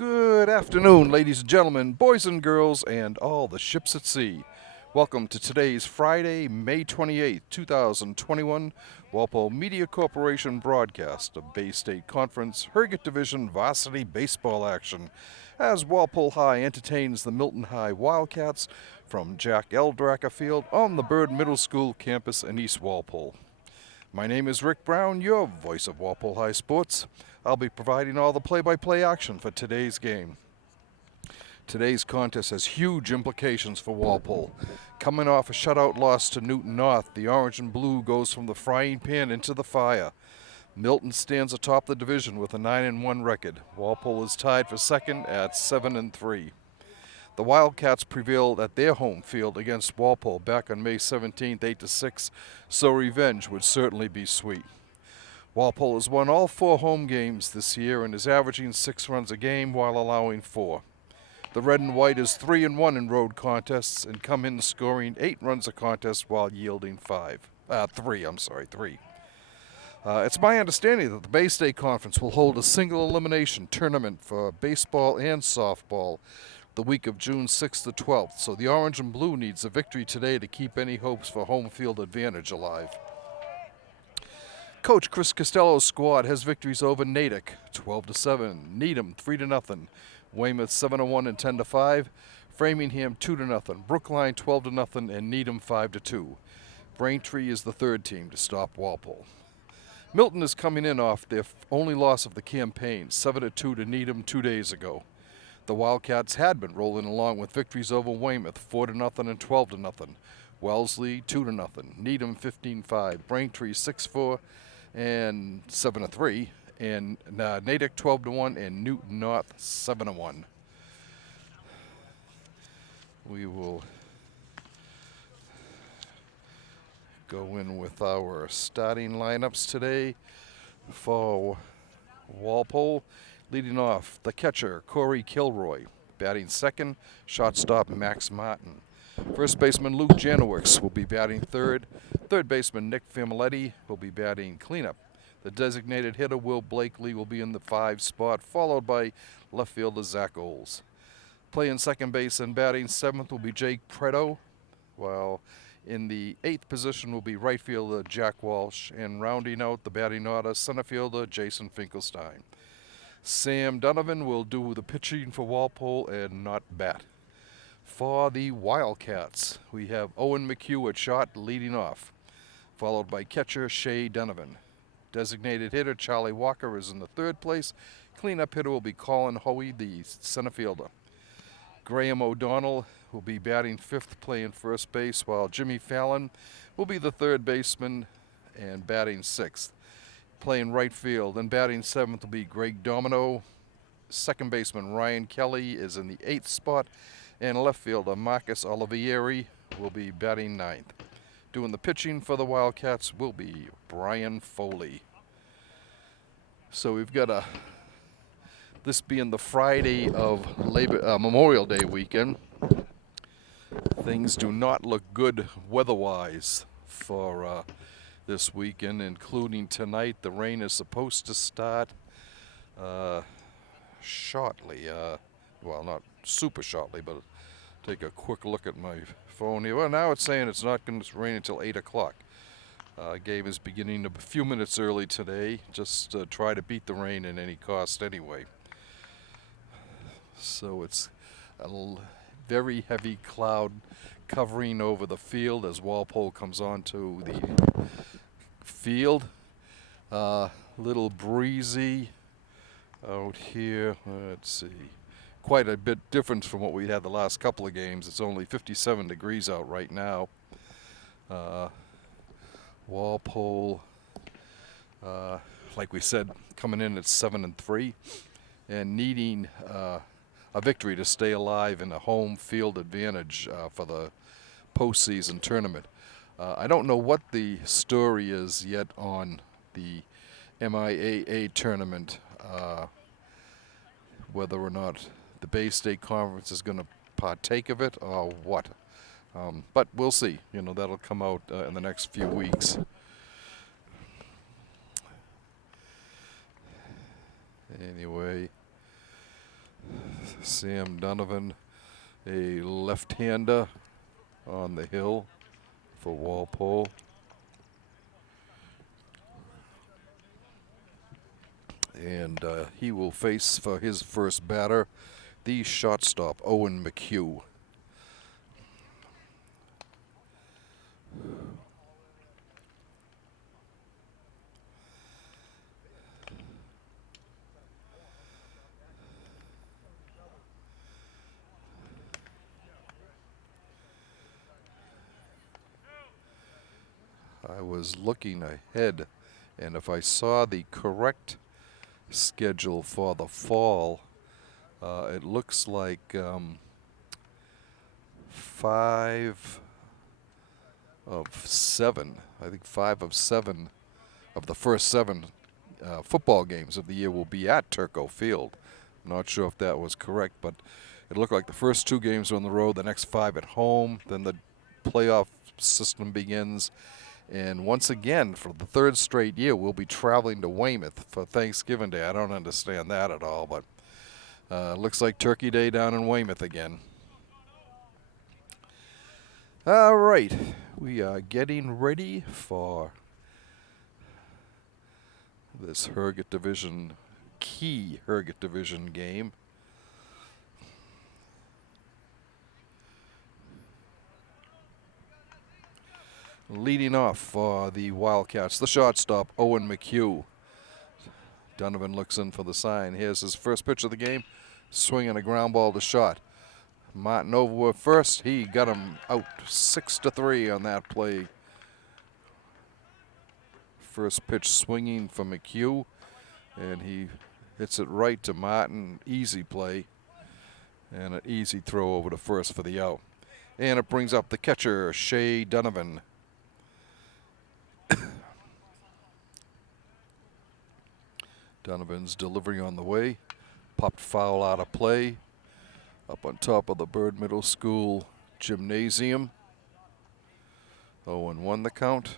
Good afternoon, ladies and gentlemen, boys and girls, and all the ships at sea. Welcome to today's Friday, May 28th, 2021, Walpole Media Corporation broadcast of Bay State Conference Herget Division Varsity baseball action as Walpole High entertains the Milton High Wildcats from Jack L. Dracker Field on the Byrd Middle School campus in East Walpole. My name is Rick Brown, your voice of Walpole High Sports. I'll be providing all the play-by-play action for today's game. Today's contest has huge implications for Walpole. Coming off a shutout loss to Newton North, the orange and blue goes from the frying pan into the fire. Milton stands atop the division with a 9-1 record. Walpole is tied for second at 7-3. The Wildcats prevailed at their home field against Walpole back on May 17th, 8-6, so revenge would certainly be sweet. Walpole has won all 4 home games this year and is averaging 6 runs a game while allowing 4. The red and white is 3-1 in road contests and come in scoring 8 runs a contest while yielding 3. It's my understanding that the Bay State Conference will hold a single elimination tournament for baseball and softball the week of June 6th to 12th, so the orange and blue needs a victory today to keep any hopes for home field advantage alive. Coach Chris Costello's squad has victories over Natick 12-7, Needham 3-0, Weymouth 7-1 and 10-5, Framingham 2-0, Brookline 12-0, and Needham 5-2. Braintree is the third team to stop Walpole. Milton is coming in off their only loss of the campaign, 7-2 to Needham 2 days ago. The Wildcats had been rolling along with victories over Weymouth 4-0 and 12-0, Wellesley 2-0, Needham 15-5, Braintree 6-4 and 7-3, and Natick 12-1 and Newton North 7-1. We will go in with our starting lineups today for Walpole. Leading off, the catcher, Corey Kilroy. Batting second, shortstop Max Martin. First baseman Luke Janowicz will be batting third. Third baseman Nick Familetti will be batting cleanup. The designated hitter Will Blakely will be in the 5 spot, followed by left fielder Zach Oles. Playing second base and batting seventh will be Jake Preto, while in the 8th position will be right fielder Jack Walsh, and rounding out the batting order, center fielder Jason Finkelstein. Sam Donovan will do the pitching for Walpole and not bat. For the Wildcats, we have Owen McHugh at short leading off, followed by catcher Shea Donovan. Designated hitter Charlie Walker is in the 3rd place. Cleanup hitter will be Colin Hoey, the center fielder. Graham O'Donnell will be batting 5th, playing first base, while Jimmy Fallon will be the 3rd baseman and batting 6th. Playing right field and batting 7th will be Greg Domino. Second baseman Ryan Kelly is in the 8th spot, and left fielder Marcus Olivieri will be batting 9th. Doing the pitching for the Wildcats will be Brian Foley. So we've got this being the Friday of Memorial Day weekend. Things do not look good weather-wise for this weekend, including tonight. The rain is supposed to start shortly. Well, not super shortly, but take a quick look at my phone here. Well, now it's saying it's not going to rain until 8 o'clock. Game is beginning a few minutes early today, just to try to beat the rain at any cost anyway. So it's a very heavy cloud covering over the field as Walpole comes onto the field. Little breezy out here. Let's see. Quite a bit different from what we had the last couple of games. It's only 57 degrees out right now. Walpole, like we said, coming in at 7-3 and needing a victory to stay alive in a home field advantage for the postseason tournament. I don't know what the story is yet on the MIAA tournament, whether or not the Bay State Conference is going to partake of it or what. But we'll see. That'll come out in the next few weeks. Anyway, Sam Donovan, a left-hander on the hill for Walpole. And he will face for his first batter the shortstop, Owen McHugh. I was looking ahead, and if I saw the correct schedule for the fall, it looks like 5 of 7. I think 5 of 7 of the first 7 football games of the year will be at Turco Field. I'm not sure if that was correct, but it looked like the first 2 games are on the road, the next 5 at home, then the playoff system begins. And once again, for the 3rd straight year, we'll be traveling to Weymouth for Thanksgiving Day. I don't understand that at all, but looks like Turkey Day down in Weymouth again. All right, we are getting ready for this Herget Division, key Herget Division game. Leading off for the Wildcats, the shortstop, Owen McHugh. Donovan looks in for the sign. Here's his first pitch of the game. Swinging a ground ball to short. Martin over first. He got him out 6-3 on that play. First pitch swinging for McHugh, and he hits it right to Martin. Easy play, and an easy throw over to first for the out. And it brings up the catcher, Shea Donovan. Donovan's delivery on the way. Popped foul out of play. Up on top of the Bird Middle School gymnasium. 0-1 the count.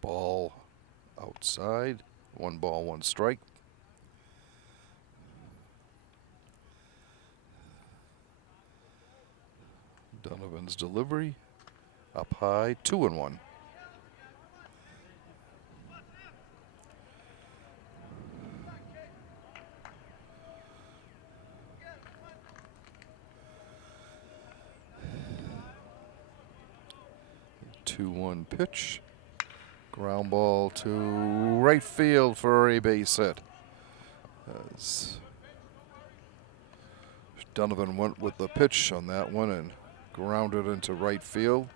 Ball outside. 1 ball, 1 strike. Donovan's delivery up high, 2-1. Two-one pitch. Ground ball to right field for a base hit. As Donovan went with the pitch on that one and grounded into right field.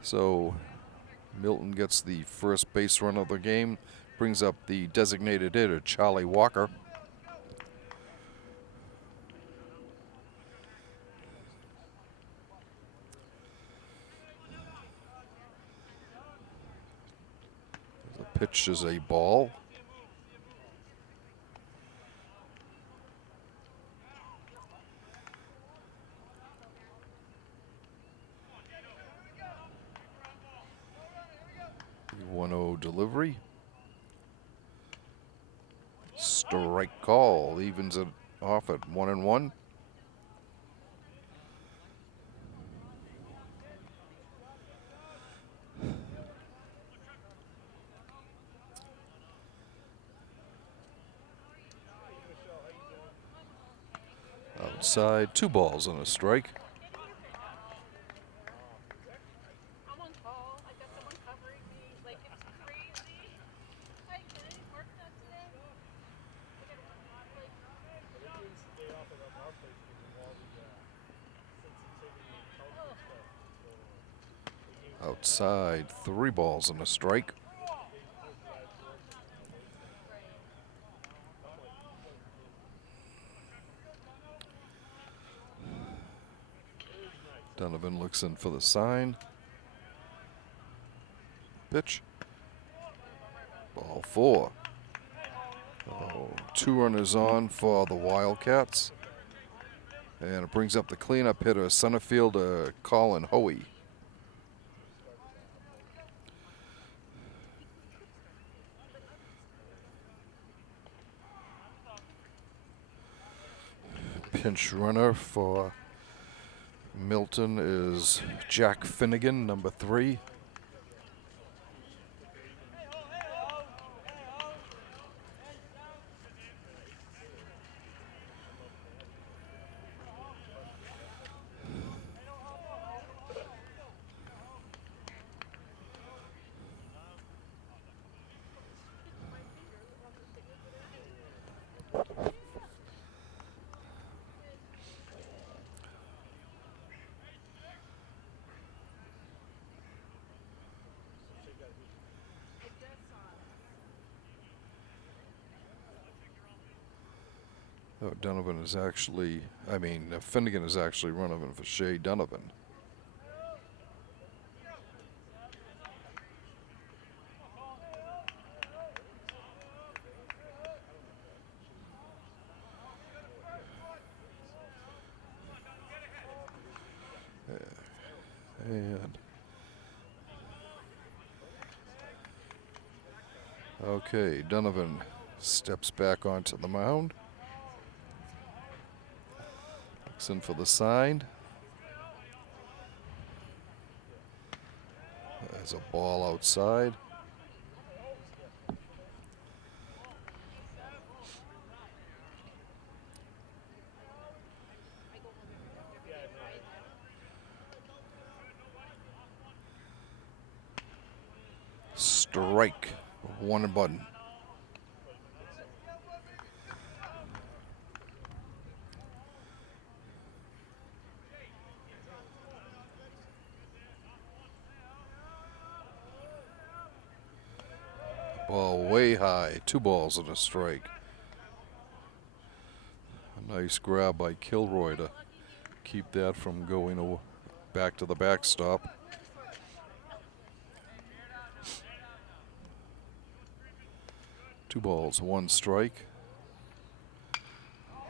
So Milton gets the first base run of the game, brings up the designated hitter, Charlie Walker. The pitch is a ball. The 1-0 delivery. Strike call, evens it off at 1-1. Outside, 2 balls and a strike. Outside, 3 balls and a strike. Donovan looks in for the sign. Pitch. Ball 4. Oh, 2 runners on for the Wildcats. And it brings up the cleanup hitter, center fielder Colin Hoey. Pinch runner for Milton is Jack Finnegan, number 3. Oh, Donovan is actually, Finnegan is actually running for Shea Donovan. And okay, Donovan steps back onto the mound. Looks in for the sign. There's a ball outside. Strike. 1-1. Ball way high. 2 balls and a strike. A nice grab by Kilroy to keep that from going back to the backstop. Two balls, 1 strike.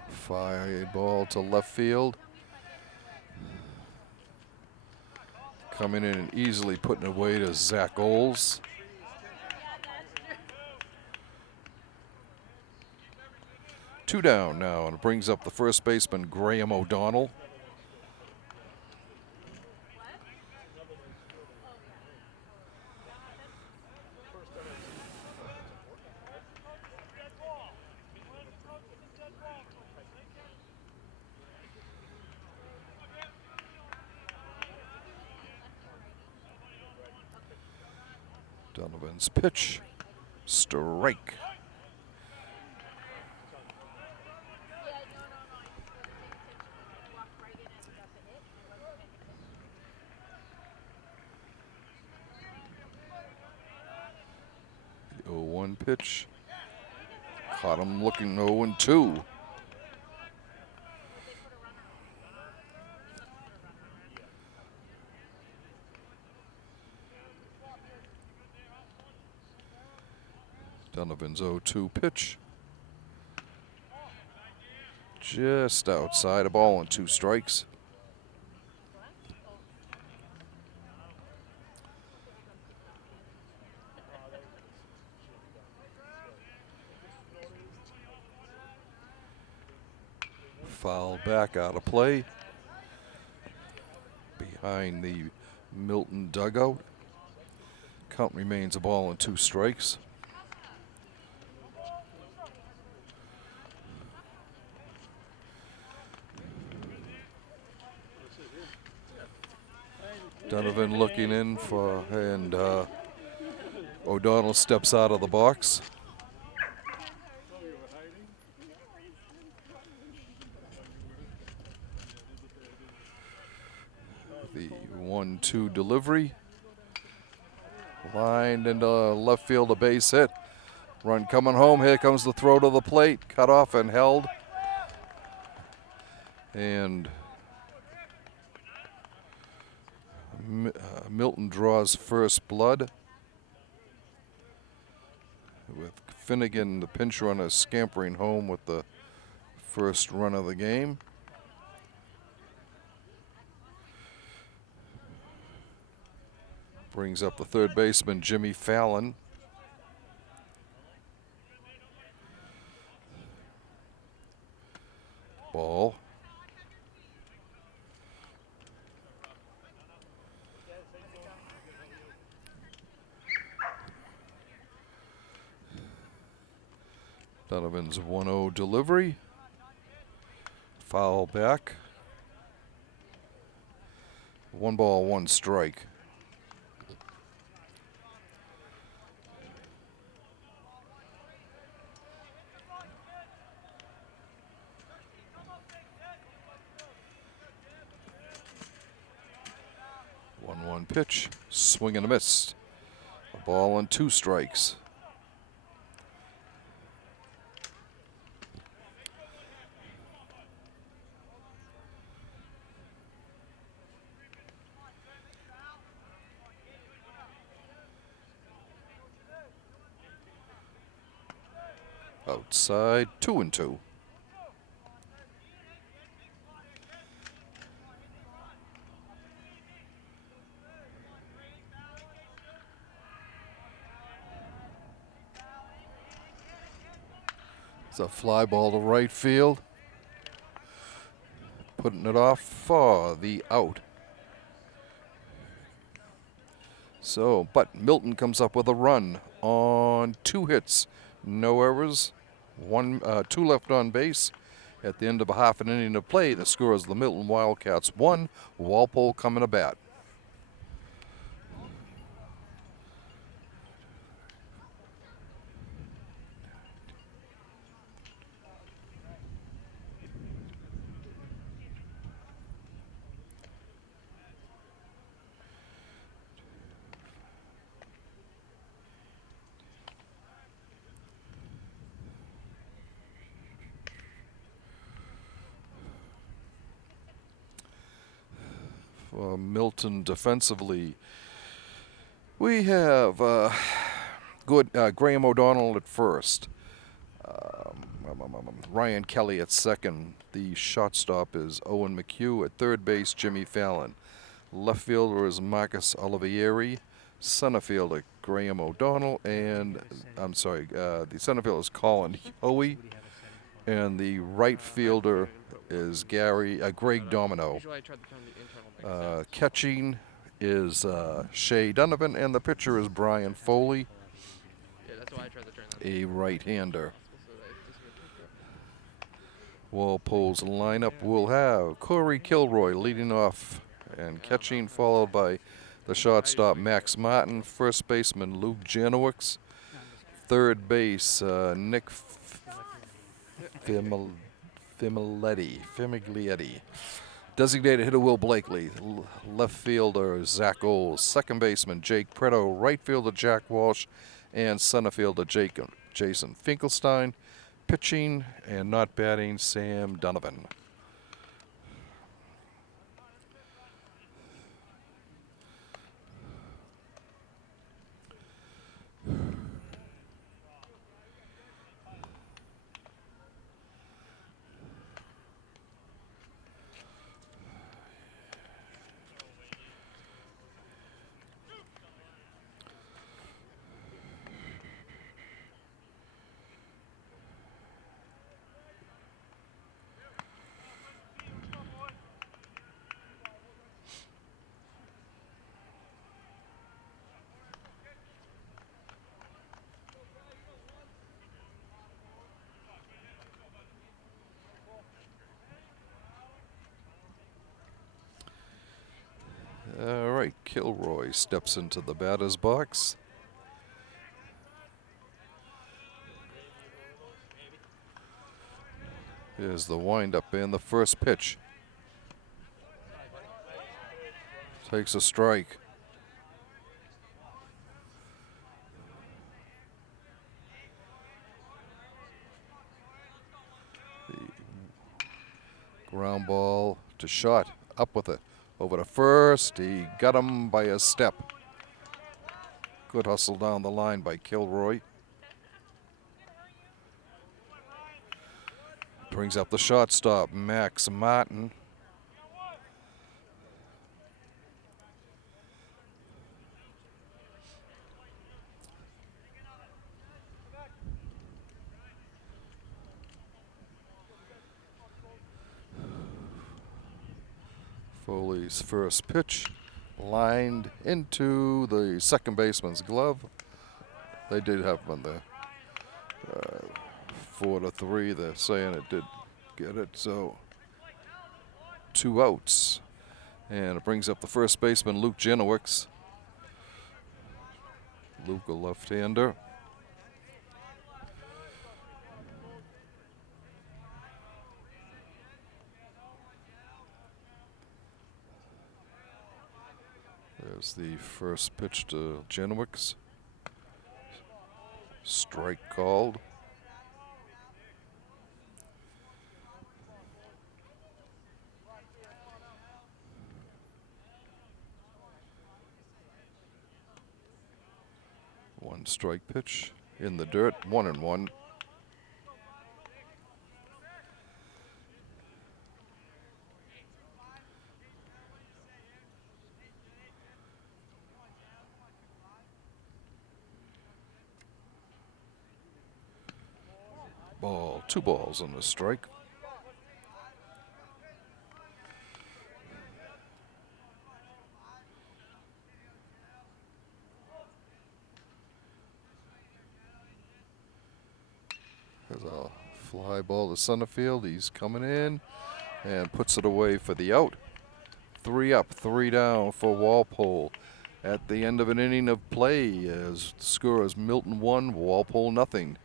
Fly ball to left field. Coming in and easily putting it away to Zach Oles. Two down now, and it brings up the first baseman, Graham O'Donnell. Donovan's pitch, strike. The 0-1 pitch. Caught him looking 0-2. Donovan's 0-2 pitch. Just outside, a ball and 2 strikes. Foul back out of play. Behind the Milton dugout. Count remains a ball and 2 strikes. Donovan looking in for, and O'Donnell steps out of the box. The 1-2 delivery. Lined into left field, a base hit. Run coming home. Here comes the throw to the plate. Cut off and held. And Milton draws first blood, with Finnegan, the pinch runner, scampering home with the first run of the game. Brings up the third baseman, Jimmy Fallon. Ball Donovan's 1-0 delivery. Foul back. 1 ball, 1 strike. One pitch, swing and a miss. A ball and 2 strikes. Outside, 2-2. It's a fly ball to right field. Putting it off for the out. So, but Milton comes up with a run on 2 hits, no errors, 2 left on base. At the end of a half an inning of play, the score is the Milton Wildcats 1, Walpole coming to bat. For Milton defensively, we have Graham O'Donnell at first. Ryan Kelly at second. The shortstop is Owen McHugh. At third base, Jimmy Fallon. Left fielder is Marcus Olivieri. Center fielder Graham O'Donnell, and the center fielder is Colin Hoey, and the right fielder is Greg Domino. Catching is Shea Donovan, and the pitcher is Brian Foley, a right-hander. Walpole's lineup will have Corey Kilroy leading off and catching, followed by the shortstop Max Martin, first baseman Luke Janowicz, third base Nick Fimiglietti. Designated hitter Will Blakely, left fielder Zach Oles, second baseman Jake Preto, right fielder Jack Walsh, and center fielder Jason Finkelstein. Pitching and not batting, Sam Donovan. All right, Kilroy steps into the batter's box. Here's the windup and the first pitch. Takes a strike. The ground ball to shot, up with it. Over to first, he got him by a step. Good hustle down the line by Kilroy. Brings up the shortstop, Max Martin. Foley's first pitch lined into the second baseman's glove. They did have him on the 4-3. They're saying it did get it. So 2 outs. And it brings up the first baseman, Luke Janowicz. Luke, a left-hander. There's the first pitch to Janowicz. Strike called. One strike pitch in the dirt, 1-1. Ball, 2 balls on the strike. There's a fly ball to center field. He's coming in and puts it away for the out. 3 up, 3 down for Walpole. At the end of an inning of play, as the score is Milton 1, Walpole nothing.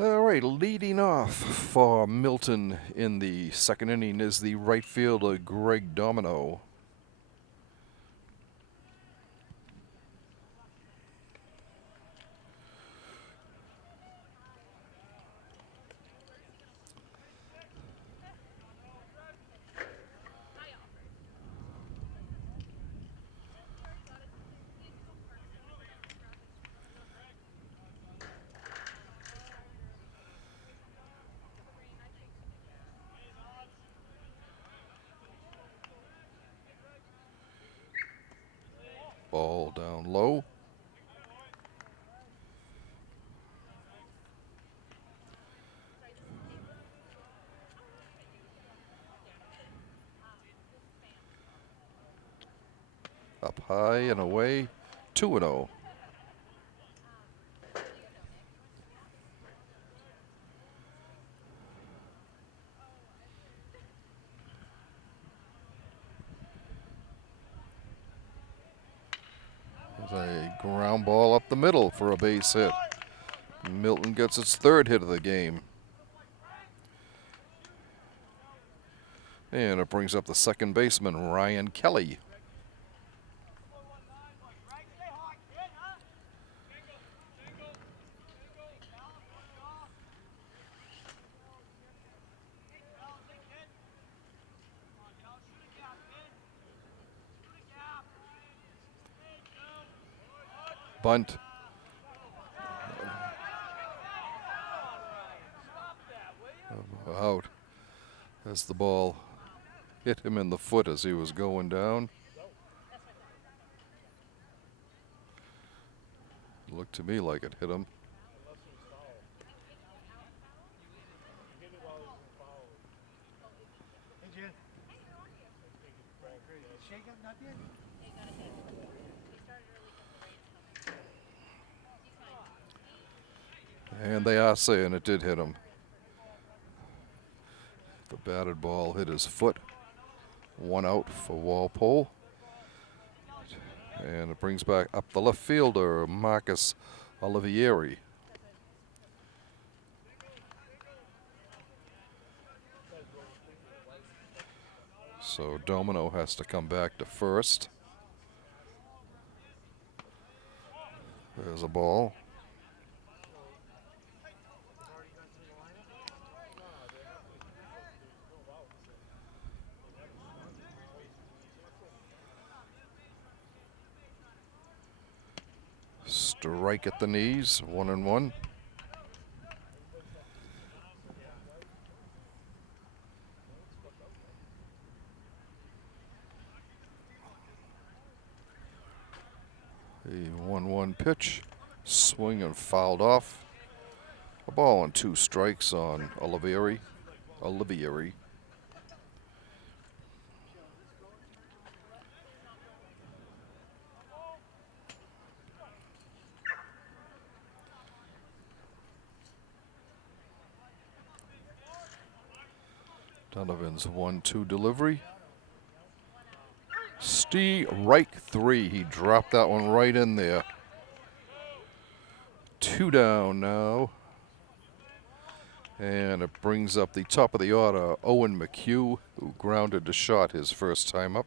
All right, leading off for Milton in the second inning is the right fielder, Greg Domino. Ball down low. Up high and away, 2-0. A ground ball up the middle for a base hit. Milton gets its 3rd hit of the game. And it brings up the second baseman, Ryan Kelly. Bunt. Out as the ball hit him in the foot as he was going down. Looked to me like it hit him. And they are saying it did hit him. The batted ball hit his foot. 1 out for Walpole. And it brings back up the left fielder, Marcus Olivieri. So Domino has to come back to first. There's a ball. Strike at the knees, 1-1. A 1-1 pitch, swing and fouled off. A ball and 2 strikes on Olivieri. Donovan's 1-2 delivery. Strike 3. He dropped that one right in there. 2 down now. And it brings up the top of the order, Owen McHugh, who grounded to short his first time up.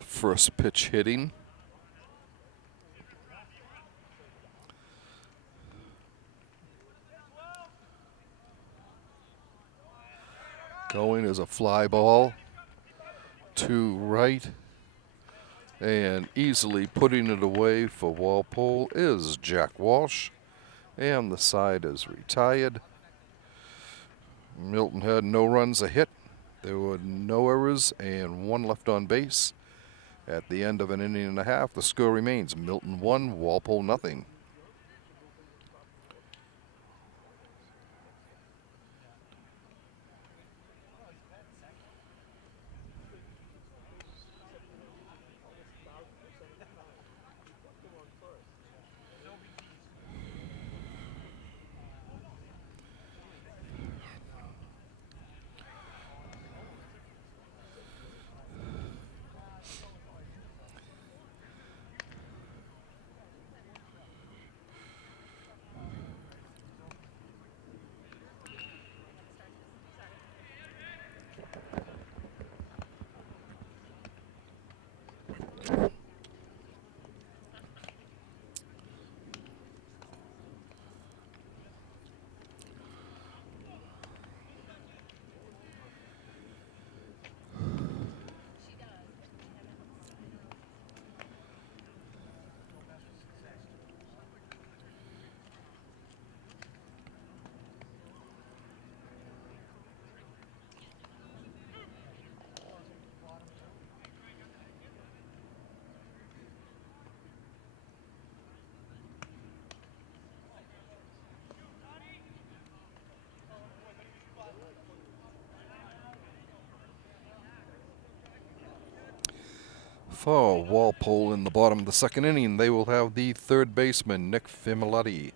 First pitch hitting. Going is a fly ball to right. And easily putting it away for Walpole is Jack Walsh. And the side is retired. Milton had no runs, a hit. There were no errors and 1 left on base. At the end of an inning and a half, the score remains Milton 1, Walpole nothing. For Walpole in the bottom of the second inning, they will have the third baseman, Nick Fimiletti.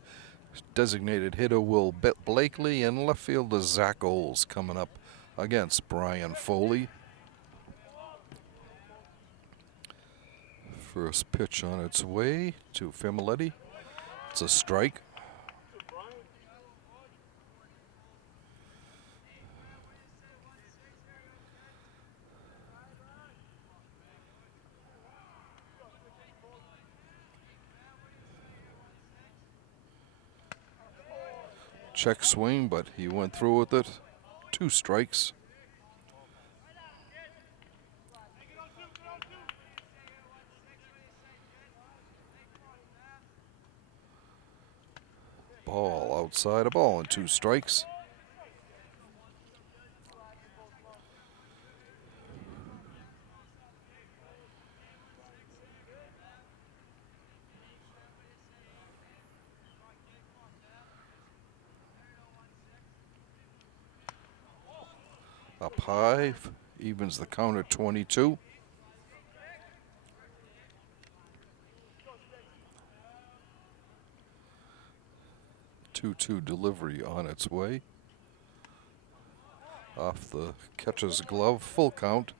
Designated hitter Will Blakely, and left fielder Zach Oles coming up against Brian Foley. First pitch on its way to Fimiletti. It's a strike. Check swing, but he went through with it. 2 strikes. Ball outside, a ball and 2 strikes. Up high, evens the count at 22. 2-2 delivery on its way. Off the catcher's glove, full count.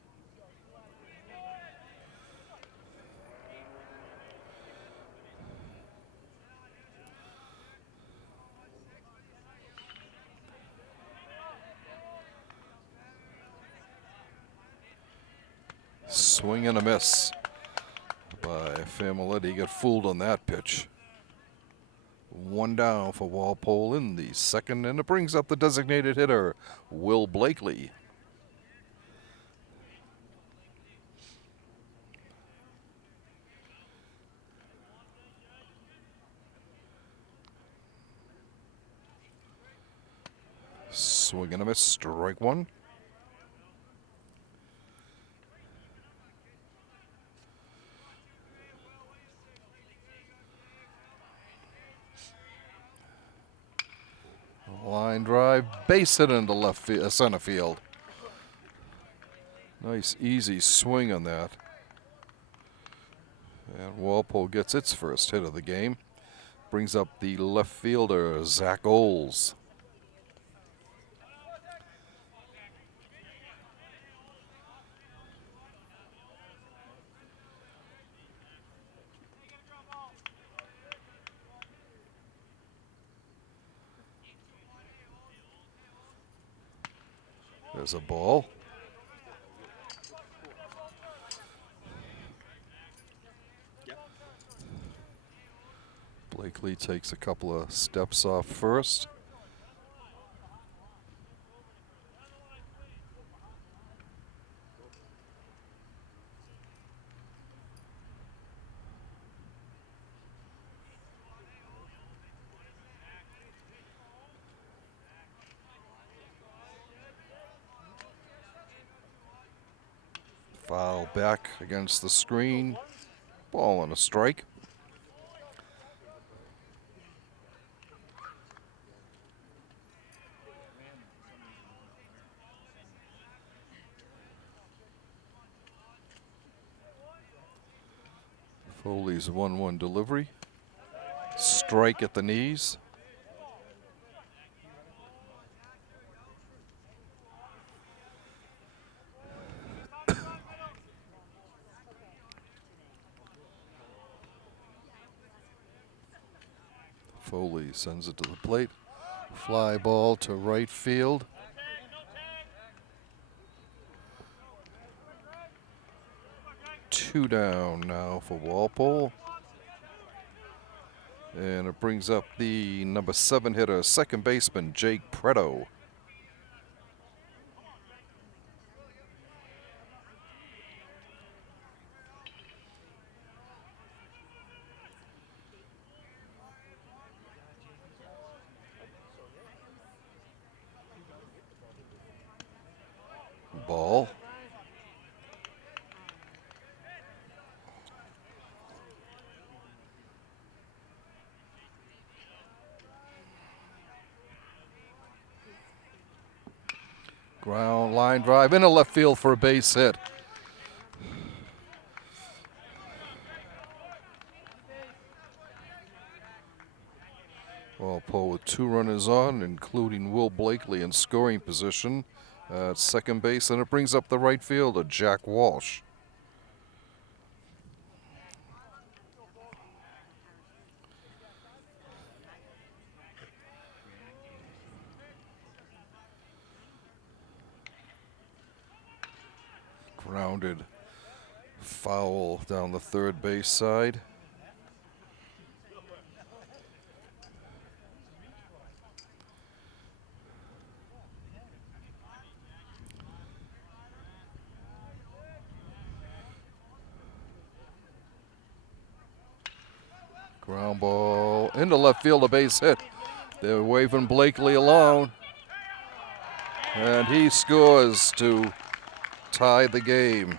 Swing and a miss by Familetti. Got fooled on that pitch. One down for Walpole in the second, and it brings up the designated hitter, Will Blakely. Swing and a miss, strike one. Line drive, base hit into center field. Nice easy swing on that. And Walpole gets its first hit of the game. Brings up the left fielder, Zach Oles. There's a ball. Blakely takes a couple of steps off first. Foul back against the screen. Ball and a strike. Foley's 1-1 delivery. Strike at the knees. Foley sends it to the plate. Fly ball to right field. Two down now for Walpole. And it brings up the number 7 hitter, second baseman, Jake Preto. Ball. Ground line drive into left field for a base hit. Walpole with 2 runners on, including Will Blakely in scoring position at second base, and it brings up the right fielder, Jack Walsh. Grounded foul down the third base side. Ground ball into left field, a base hit. They're waving Blakely alone. And he scores to tie the game.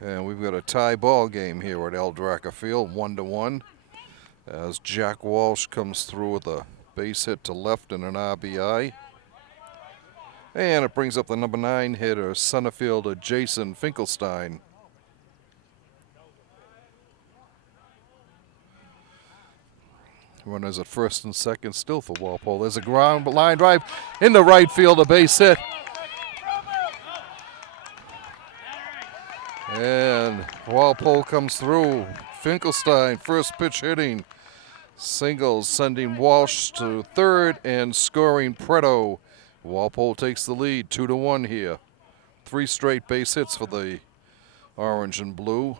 And we've got a tie ball game here at Eldraka Field, 1-1. As Jack Walsh comes through with a base hit to left and an RBI. And it brings up the number 9 hitter, center fielder Jason Finkelstein. Runners at first and second still for Walpole. There's a ground line drive in the right field, a base hit. And Walpole comes through. Finkelstein, first pitch hitting. Singles sending Walsh to third and scoring Preto. Walpole takes the lead 2-1 here. 3 straight base hits for the orange and blue.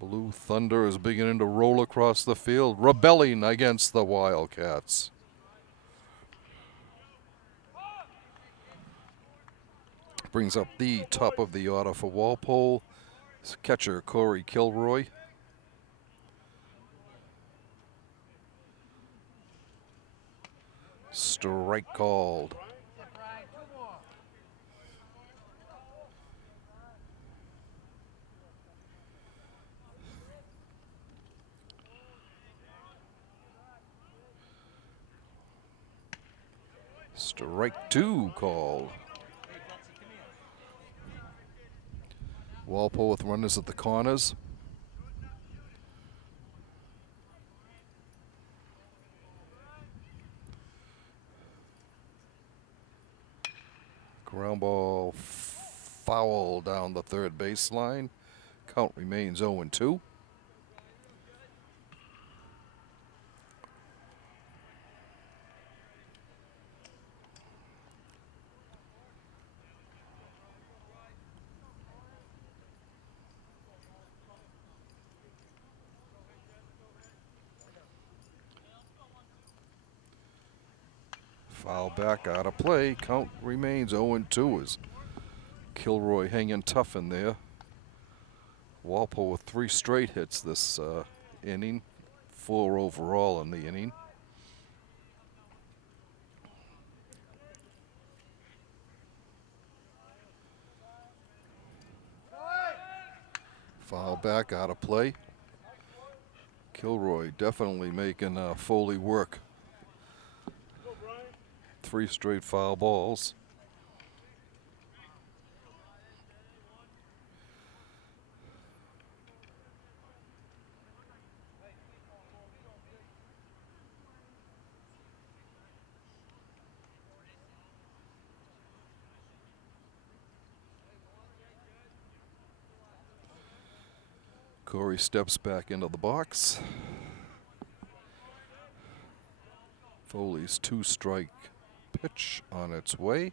Blue Thunder is beginning to roll across the field, rebelling against the Wildcats. Brings up the top of the order for Walpole. Catcher Corey Kilroy. Strike called. Strike 2 called. Walpole with runners at the corners. Ground ball foul down the third baseline. Count remains 0-2. Foul back out of play. Count remains 0-2 as Kilroy hanging tough in there. Walpole with 3 straight hits this inning. 4 overall in the inning. Foul back out of play. Kilroy definitely making Foley work. 3 straight foul balls. Corey steps back into the box. Foley's 2-strike pitch on its way.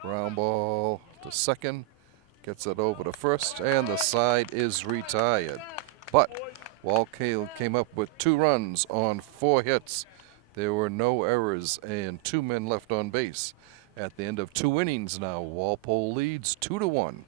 Ground ball to second. Gets it over to first, and the side is retired. But Walpole came up with 2 runs on 4 hits. There were no errors and 2 men left on base. At the end of 2 innings now, Walpole leads 2-1.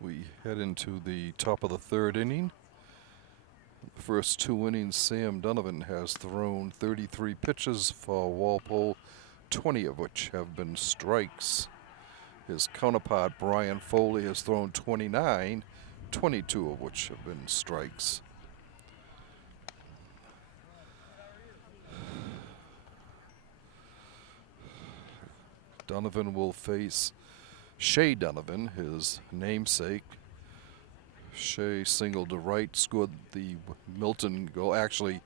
We head into the top of the 3rd inning. The first 2 innings, Sam Donovan has thrown 33 pitches for Walpole, 20 of which have been strikes. His counterpart, Brian Foley, has thrown 29, 22 of which have been strikes. Donovan will face Shea Donovan, his namesake. Shea singled to right, scored the Milton goal. Actually,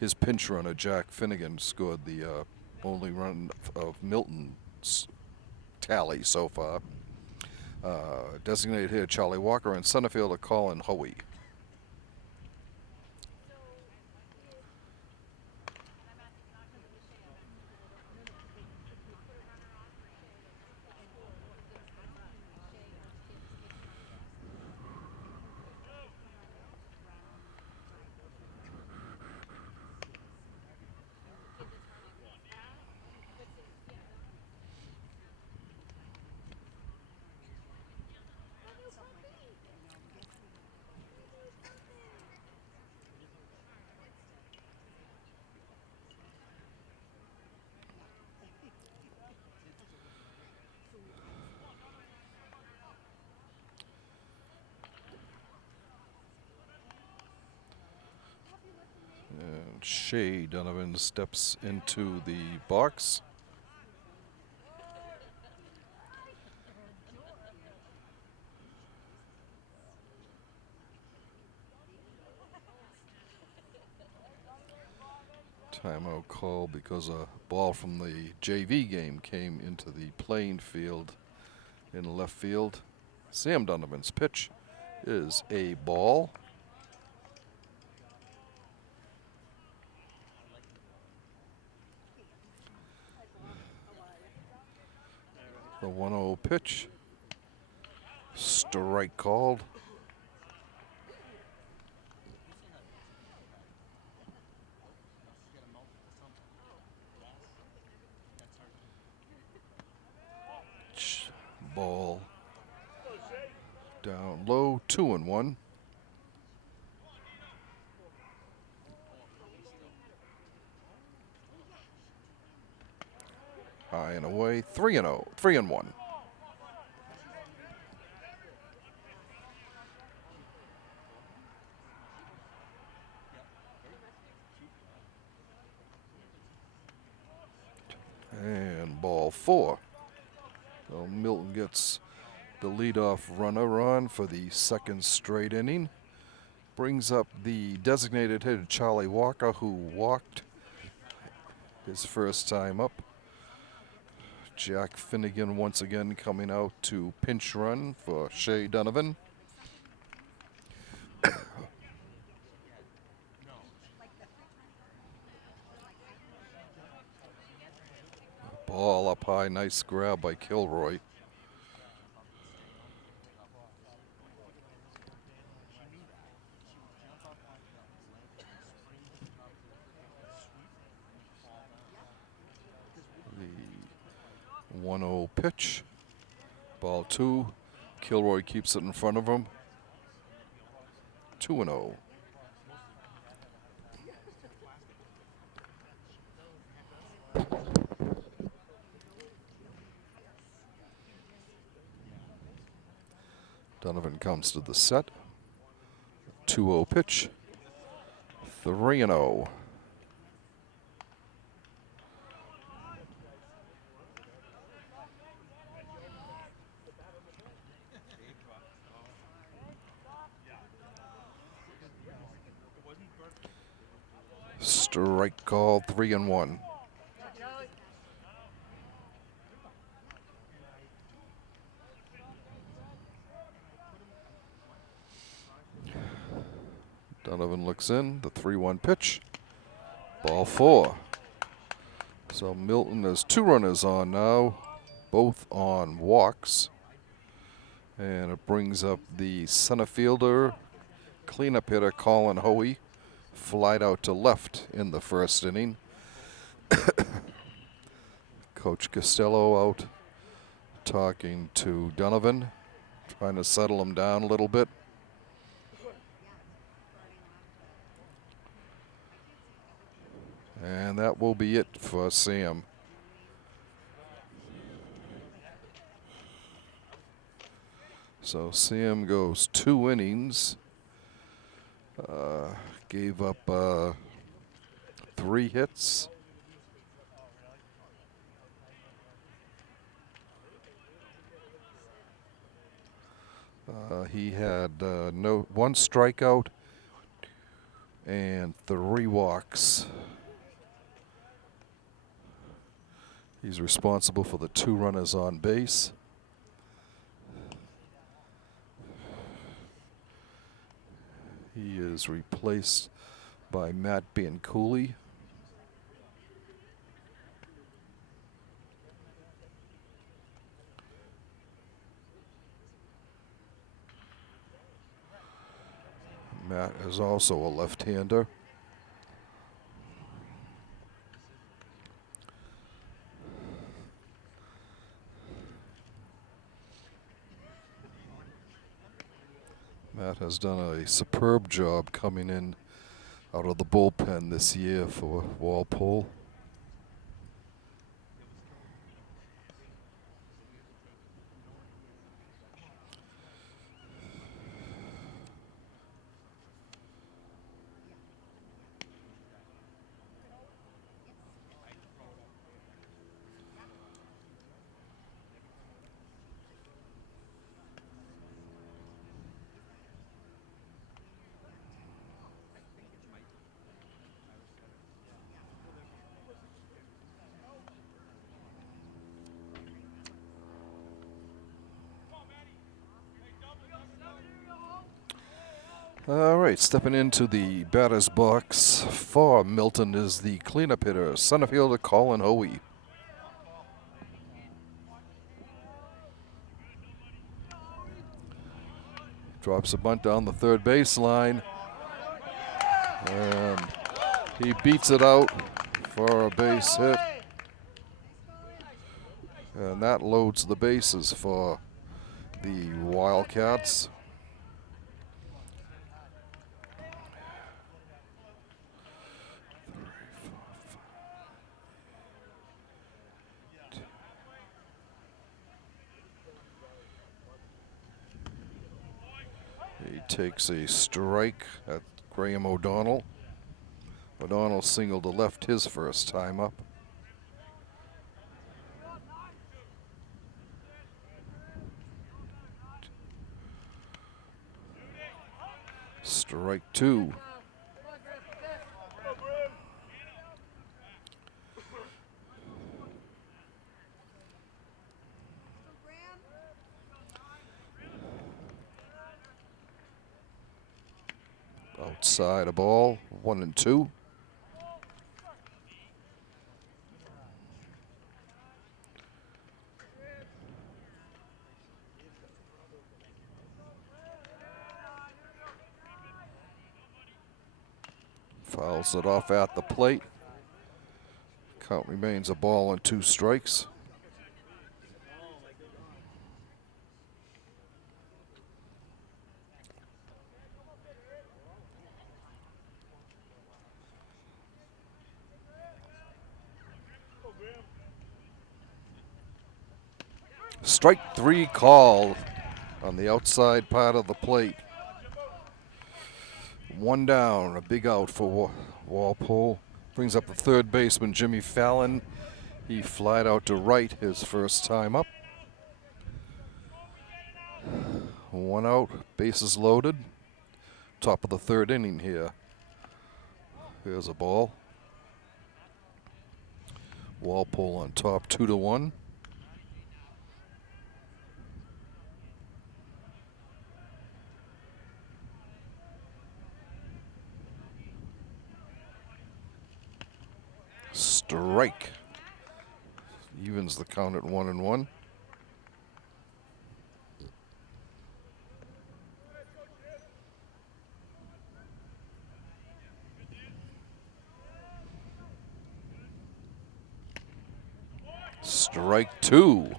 his pinch runner, Jack Finnegan, scored the only run of Milton's tally so far. Designated hitter Charlie Walker and center fielder Colin Hoey. Shea Donovan steps into the box. Timeout call because a ball from the JV game came into the playing field in left field. Sam Donovan's pitch is a ball. The 1-0 pitch. Strike called. Ball down low, 2-1. High and away, 3-0, 3-1. And ball 4. So Milton gets the leadoff runner on for the second straight inning. Brings up the designated hitter Charlie Walker, who walked his first time up. Jack Finnegan once again coming out to pinch run for Shea Donovan. Ball up high, nice grab by Kilroy. The 1-0 pitch. Ball 2. Kilroy keeps it in front of him. 2-0. Donovan comes to the set. 2-0 pitch. 3-0. Strike call, 3-1. Donovan looks in, the 3-1 pitch. Ball 4. So Milton has 2 runners on now, both on walks. And it brings up the center fielder, cleanup hitter Colin Hoey, flied out to left in the first inning. Coach Costello out talking to Donovan, trying to settle him down a little bit. And that will be it for Sam. So Sam goes 2 innings, gave up 3 hits. He had 1 strikeout and 3 walks. He's responsible for the 2 runners on base. He is replaced by Matt Bianculli. Matt is also a left-hander. Matt has done a superb job coming in out of the bullpen this year for Walpole. All right, stepping into the batter's box for Milton is the cleanup hitter, center fielder Colin Hoey. Drops a bunt down the third baseline, and he beats it out for a base hit. And that loads the bases for the Wildcats. He takes a strike at Graham O'Donnell. O'Donnell singled to left his first time up. Strike two. Outside a ball, 1-2. Fouls it off at the plate. Count remains a ball and 2 strikes. Strike 3 called on the outside part of the plate. 1 down, a big out for Walpole. Brings up the third baseman, Jimmy Fallon. He flied out to right his first time up. 1 out, bases loaded. Top of the third inning here. Here's a ball. Walpole on top, 2-1. Strike. Evens the count at 1-1. Strike 2.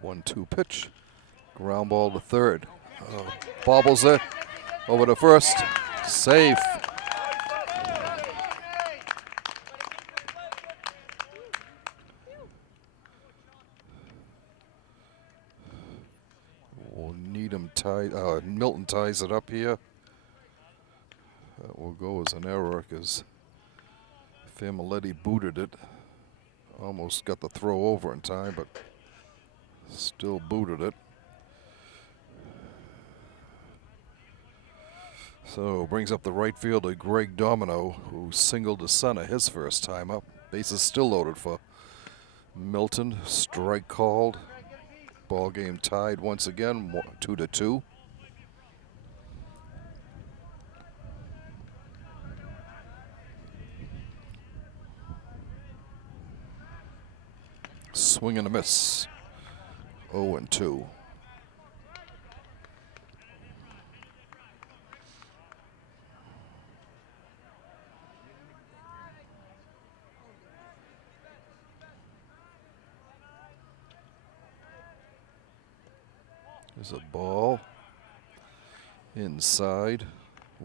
One-two pitch. Ground ball to third. Bobbles it over to first. Safe. We'll need him tied. Milton ties it up here. That will go as an error because Familetti booted it. Almost got the throw over in time, but still booted it. So brings up the right fielder Greg Domino, who singled to center his first time up. Bases still loaded for Milton. Strike called. Ball game tied once again, 2-2. Swing and a miss. 0-2. There's a ball inside,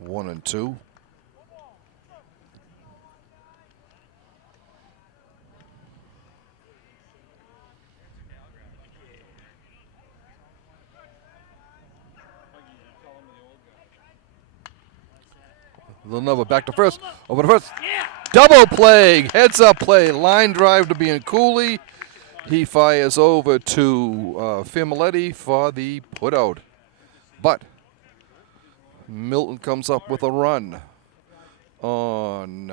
1-2. Another back to first, over to first. Double play, heads up play, line drive to Bianculli. He fires over to Familetti for the putout. But Milton comes up with a run. on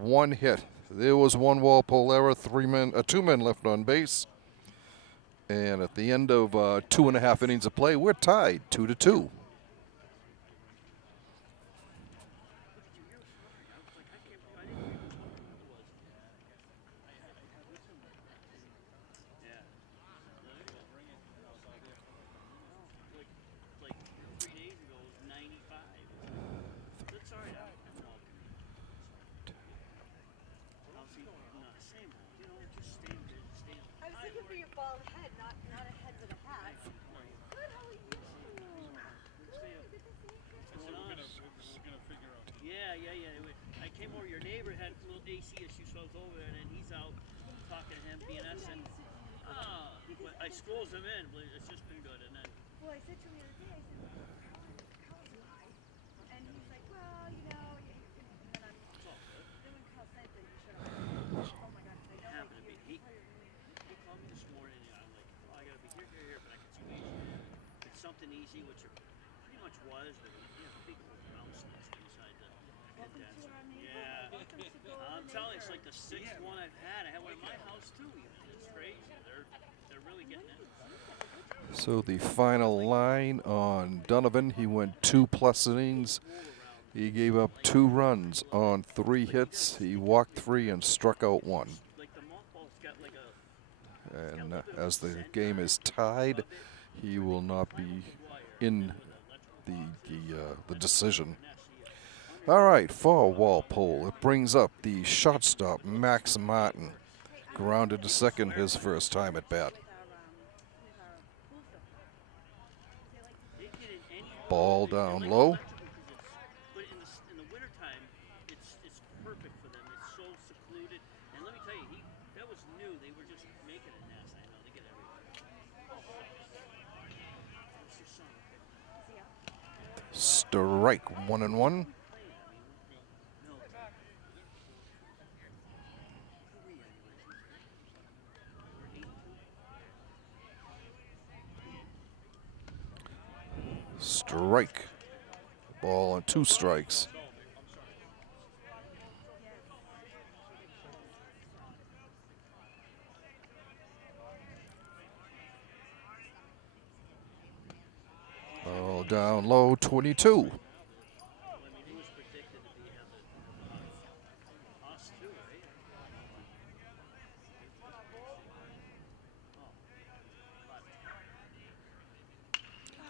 one hit. There was one Walpole error, two men left on base. And at the end of 2.5 innings of play, we're tied 2-2. I schools him in, but it's just been good. And then. Well, I said to him the other day, I said, Carl's alive. And he's like, well, you know, and then I'm. Then when Carl said that you should have. Oh my God, I know. Happened to be. He called me this morning, and I'm like, oh, I gotta be here, but I can see it's something easy, which it pretty much was, but big bounce nest inside the condenser. Yeah. I'm telling you, it's like the sixth one I've had. I had one in my house too. Even it's crazy. They're really getting it. So the final line on Donovan, he went 2+ innings. He gave up 2 runs on 3 hits. He walked 3 and struck out 1. And as the game is tied, he will not be in the decision. All right, for Walpole, it brings up the shortstop, Max Martin. Grounded to second his first time at bat. Ball down low. But in the wintertime, it's perfect for them. It's so secluded. And let me tell you, that was new. They were just making a nest. I know, they get everywhere. Strike, 1-1. Strike. Ball on 2 strikes. Ball down low, 22.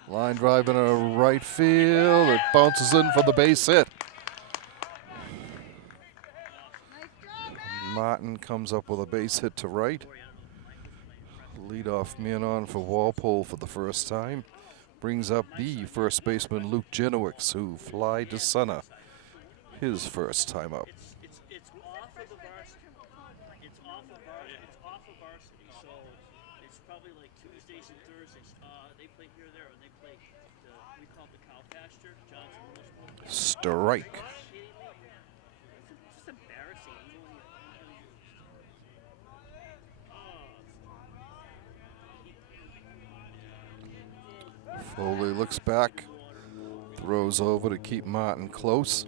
Line drive in a right field. It bounces in for the base hit. Martin comes up with a base hit to right. Leadoff man on for Walpole for the first time. Brings up the first baseman, Luke Jenowicz, who fly to center his first time up. It's off of the varsity. It's off of varsity, so it's probably like Tuesdays and Thursdays. They play here or there, and they play we call it the cow pasture, Johnson Middle School. Strike. It's just embarrassing. Foley looks back, throws over to keep Martin close.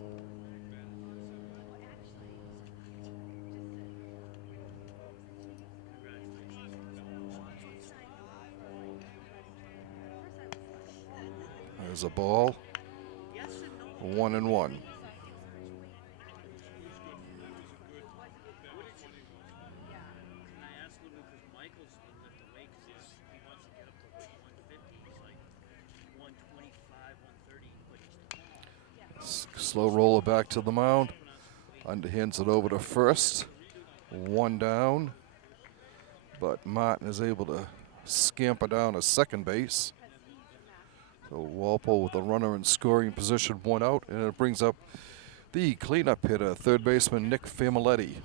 There's a ball. 1-1. Slow roller back to the mound. Underhands it over to first. 1 down. But Martin is able to scamper down to second base. So Walpole with a runner in scoring position, 1 out. And it brings up the cleanup hitter, third baseman Nick Familetti.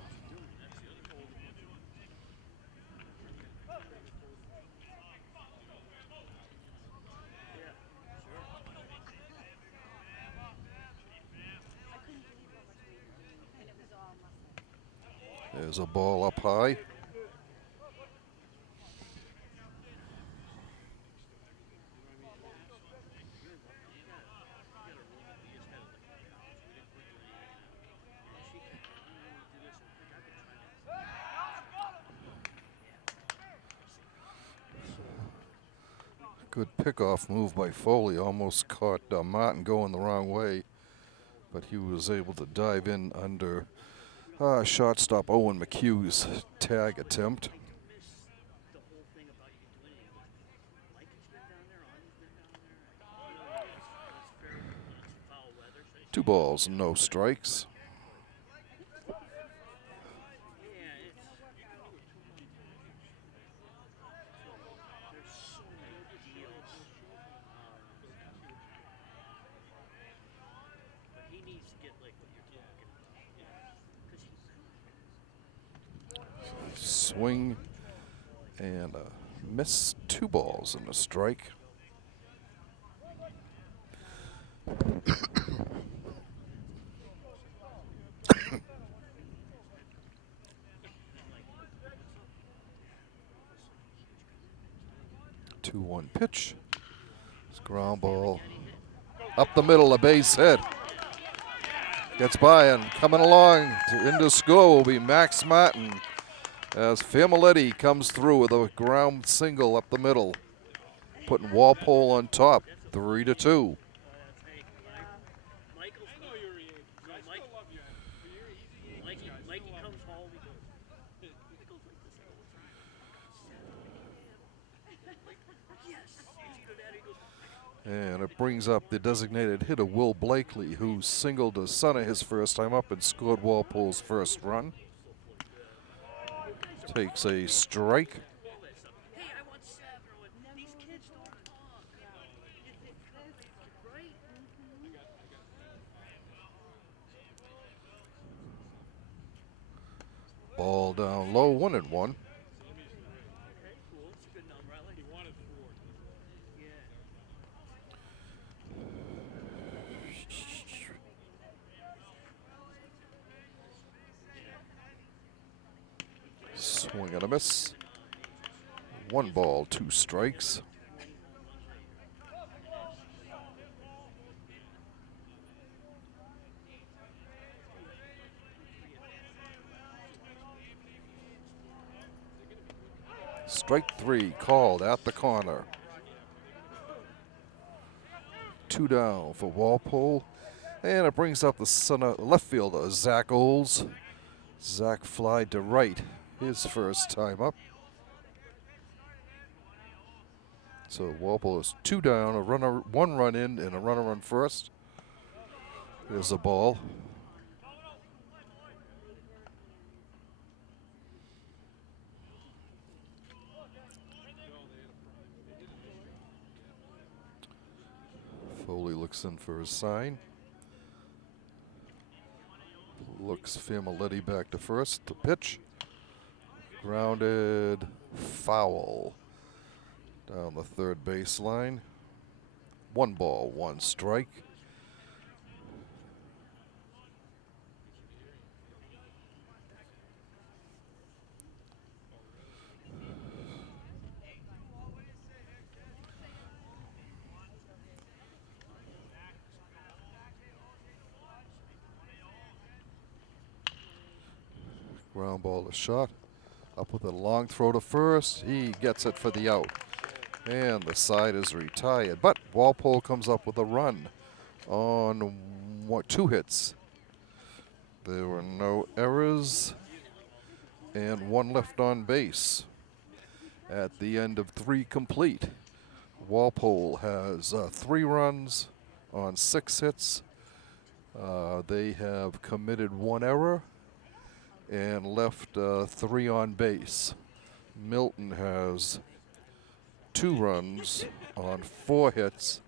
There's a ball up high. Good pickoff move by Foley. Almost caught Martin going the wrong way, but he was able to dive in under shortstop Owen McHugh's tag attempt. miss the whole thing about you doing it. Mikey's been down there, Audie's been down there. It's fair, it's foul weather. So 2 balls, no strikes. yeah, it's there's so many deals. But he needs to get like what you're talking about. Because Swing and a miss. 2 balls and a strike. Two one pitch. It's ground ball up the middle, a base hit. Gets by and coming along into score will be Max Martin as Familetti comes through with a ground single up the middle, putting Walpole on top, 3-2. Michael's Mikey comes home. He goes, Michael's like this all the time. Yes. You go down, he goes, And it brings up the designated hitter, Will Blakely, who singled to center his first time up and scored Walpole's first run. Takes a strike. hey, I want Savro, and these kids don't talk. Right? Ball down low, 1-1. Okay, cool. It's a good number. I like it. He wanted 4. Yeah. Swing and a miss. 1 ball, 2 strikes. Strike 3 called at the corner. 2 down for Walpole. And it brings up the center left fielder, Zach Oles. Zach flied to right his first time up. So Walpole is 2 down, a runner, 1 run in, and a runner on first. There's a ball. Foley looks in for his sign. Looks Familetti back to first. The pitch. Grounded, foul down the third baseline. 1 ball, 1 strike. Ground ball is shot. Up with a long throw to first. He gets it for the out. And the side is retired. But Walpole comes up with a run on 2 hits. There were no errors and 1 left on base. At the end of 3 complete, Walpole has 3 runs on 6 hits. They have committed 1 error and left 3 on base. Milton has 2 runs on 4 hits.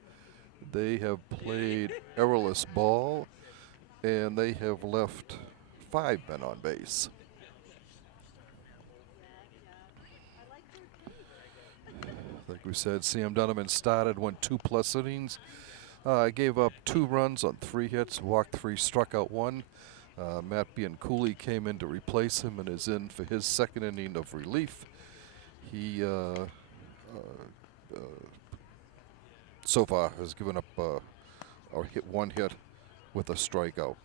They have played errorless ball, and they have left 5 men on base. Like we said, Sam Dunneman started, went 2+ innings. Gave up 2 runs on 3 hits, walked 3, struck out 1. Matt Bianculli came in to replace him and is in for his 2nd inning of relief. He so far has given up or hit 1 hit with a strikeout.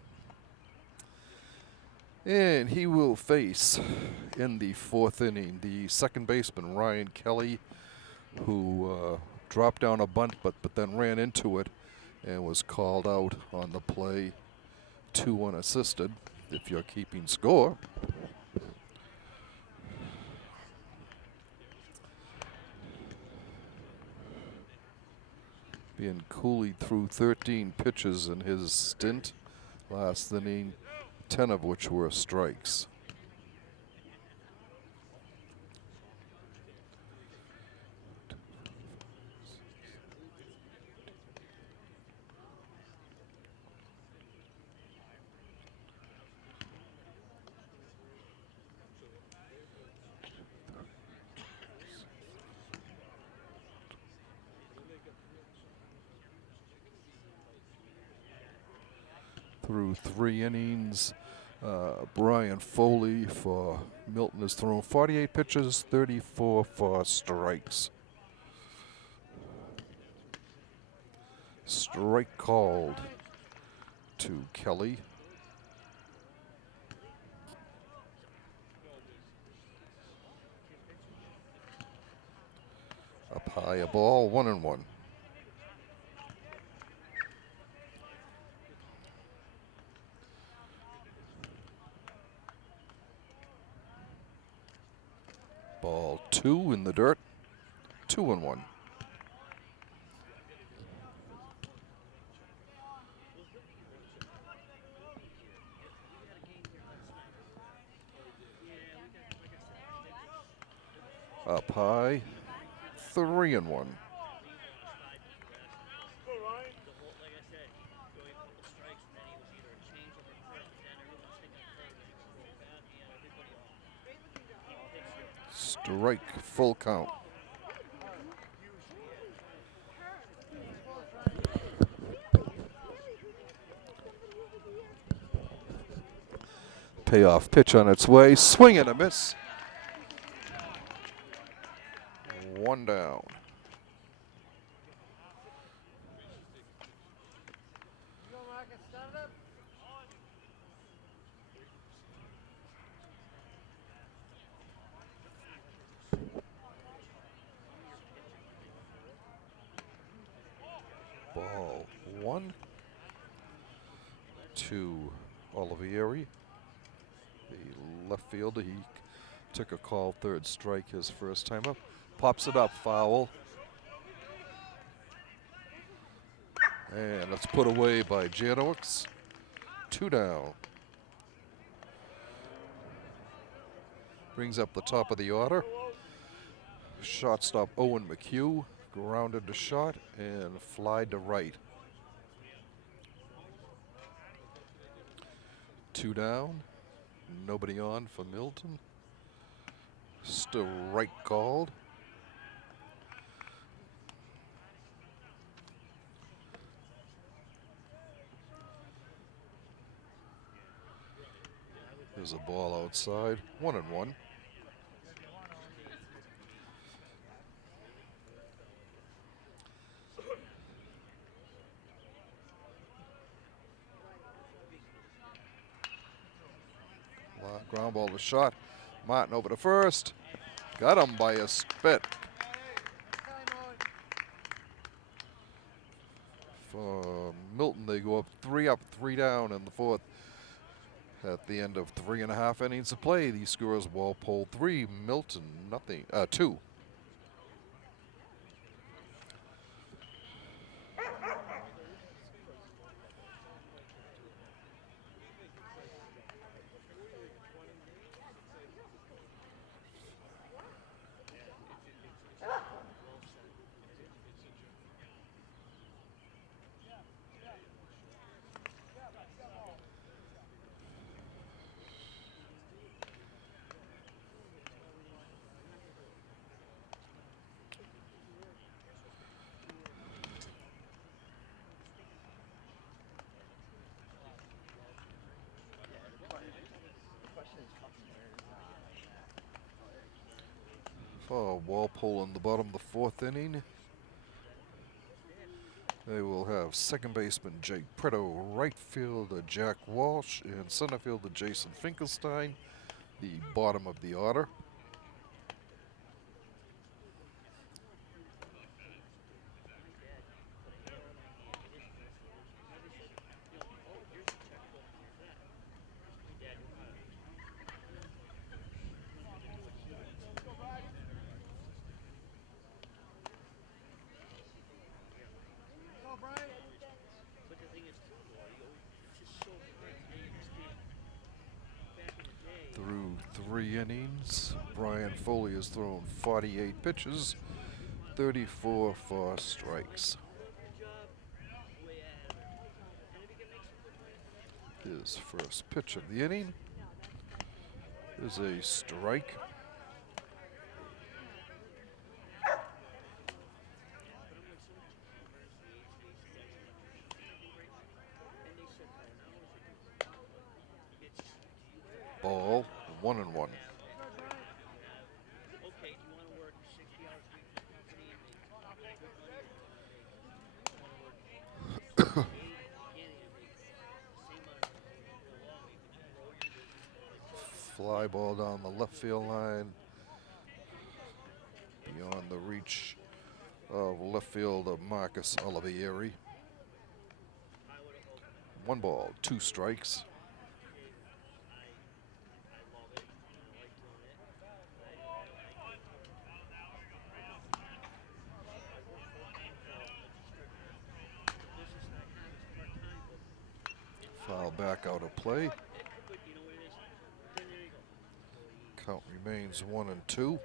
And he will face in the 4th inning the 2nd baseman Ryan Kelly, who dropped down a bunt, but then ran into it and was called out on the play. 2 unassisted, if you're keeping score. Being Cooley threw 13 pitches in his stint last inning, 10 of which were strikes. Through 3 innings, Brian Foley for Milton has thrown 48 pitches, 34 for strikes. Strike called to Kelly. Up high, a ball, 1-1. Ball 2 in the dirt, 2-1. Up high, 3-1. Strike, full count. Payoff pitch on its way, swing and a miss. 1 down. Ball 1 to Olivieri, the left fielder. He took a call, third strike, his first time up. Pops it up, foul. And it's put away by Janowicz. 2 down. Brings up the top of the order. Shortstop Owen McHugh grounded the shot and flied to right. 2 down. Nobody on for Milton. Strike called. There's a ball outside. 1-1. Ground ball to shot. Martin over to first. Got him by a spit. For Milton, they go up, 3 down in the 4th. At the end of 3.5 innings of play, the scores Walpole 3, Milton 2. For Walpole in the bottom of the 4th inning. They will have second baseman Jake Pretto, right fielder Jack Walsh, and center fielder Jason Finkelstein, the bottom of the order. 3 innings. Brian Foley has thrown 48 pitches, 34 for strikes. His first pitch of the inning is a strike. Ball, 1-1. Fly ball down the left field line, beyond the reach of left fielder Marcus Olivieri. 1 ball, 2 strikes. Foul back out of play. Count remains 1-2.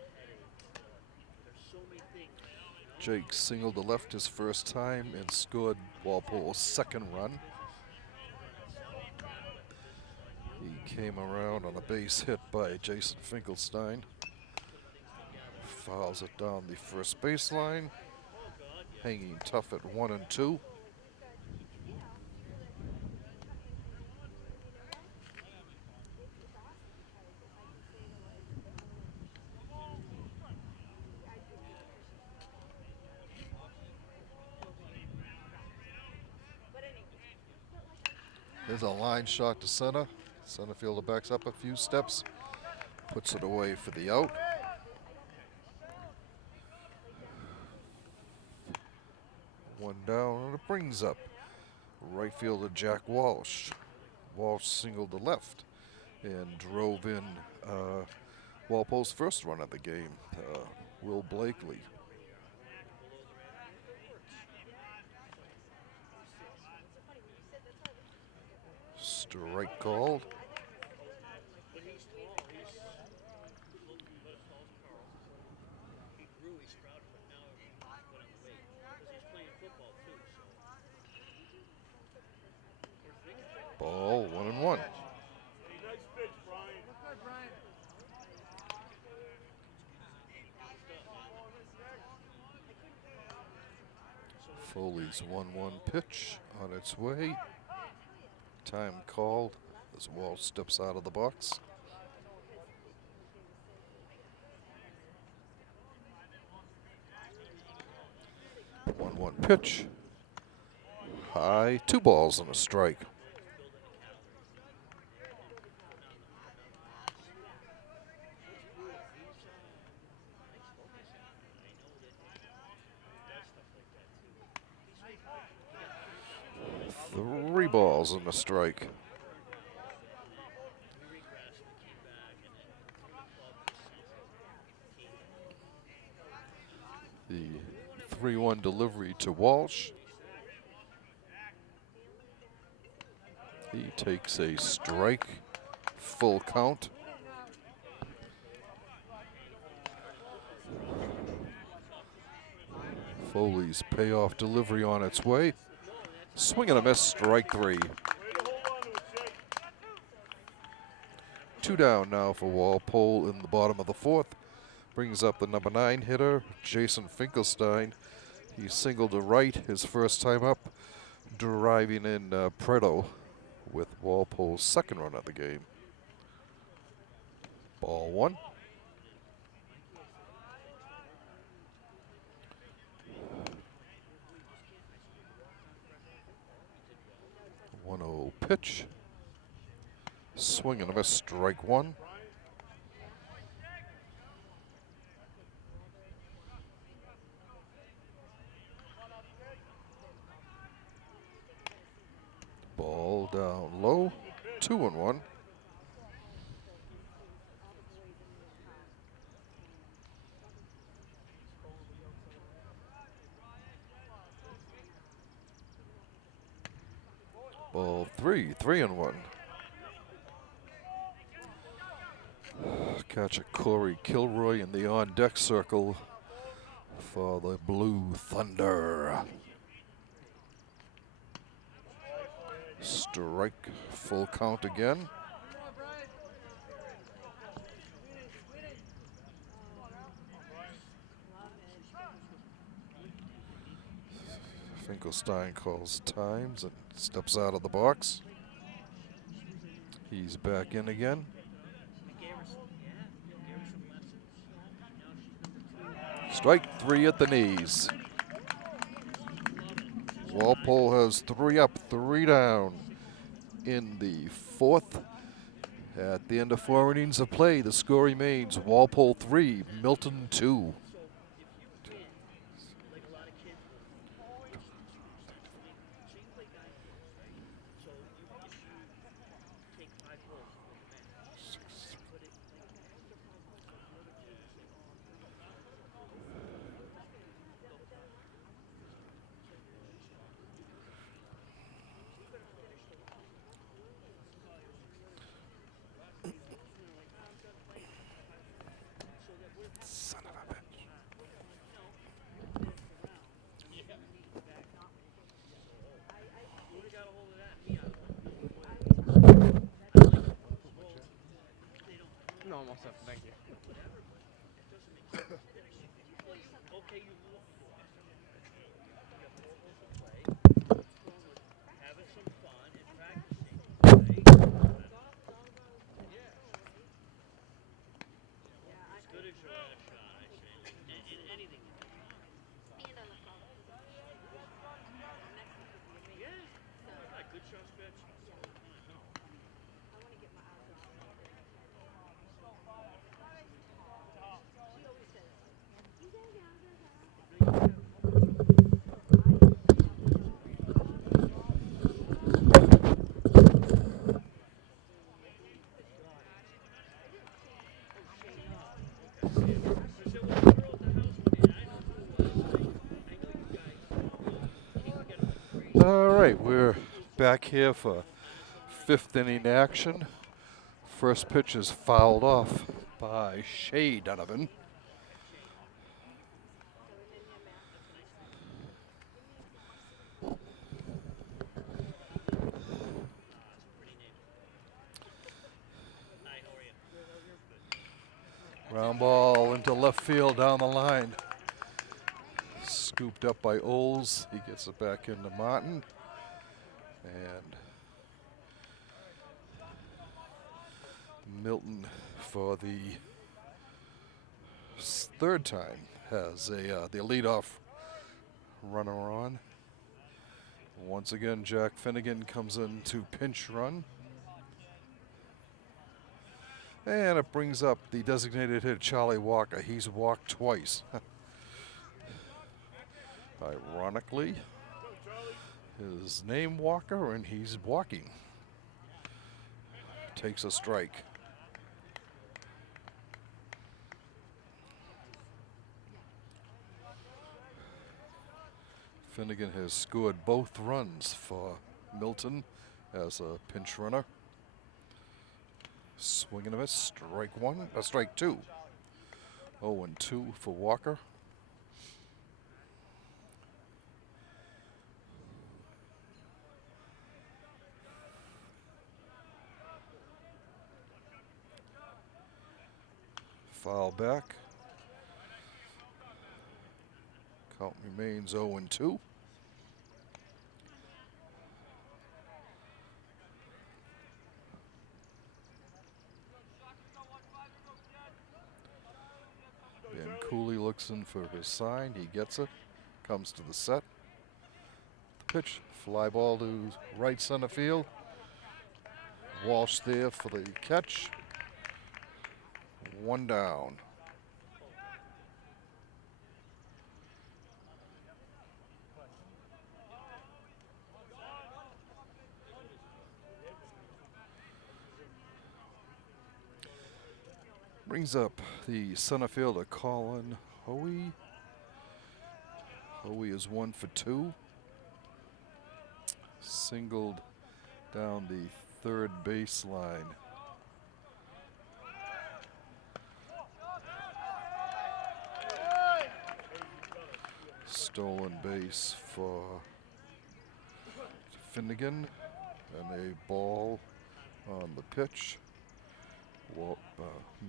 Jake singled to left his first time and scored Walpole's second run. He came around on a base hit by Jason Finkelstein. Fouls it down the first baseline. Hanging tough at 1-2. There's a line shot to center. Center fielder backs up a few steps, puts it away for the out. One down, and it brings up right fielder Jack Walsh. Walsh singled to left and drove in Walpole's first run of the game, Will Blakely. Strike called. Ball, 1-1. Foley's 1-1 pitch on its way. Time called as Walsh steps out of the box. 1-1 pitch. High, 2 balls and a strike. Three balls and a strike. The 3-1 delivery to Walsh. He takes a strike, full count. Foley's payoff delivery on its way. Swing and a miss, strike 3. 2 down now for Walpole in the bottom of the 4th. Brings up the number 9 hitter, Jason Finkelstein. He singled to right his first time up, driving in Preto with Walpole's second run of the game. Ball 1. Pitch. Swing and a miss, strike 1. Ball down low, 2-1. Ball 3, 3-1. Catcher Corey Kilroy in the on-deck circle for the Blue Thunder. Strike, full count again. Finkelstein calls times and steps out of the box. He's back in again. Strike 3 at the knees. Walpole has 3 up, 3 down in the 4th. At the end of 4 innings of play, the score remains Walpole 3, Milton 2. Son of a bitch. No, I'm all set. Thank you. All right, we're back here for 5th inning action. First pitch is fouled off by Shea Donovan. Ground ball into left field down the line. Scooped up by Oles. He gets it back into Martin. And Milton, for the 3rd time, has the leadoff runner on. Once again, Jack Finnegan comes in to pinch run. And it brings up the designated hitter, Charlie Walker. He's walked twice. Ironically, his name Walker, and he's walking. Takes a strike. Finnegan has scored both runs for Milton as a pinch runner. Swing and a miss, strike 1, strike 2. 0-2 for Walker. Foul back. Count remains 0-2. Ben Cooley looks in for his sign. He gets it. Comes to the set. The pitch. Fly ball to right center field. Walsh there for the catch. 1 down. Brings up the center fielder, Colin Hoey. Hoey is 1 for 2. Singled down the 3rd baseline. Stolen base for Finnegan, and a ball on the pitch. Well,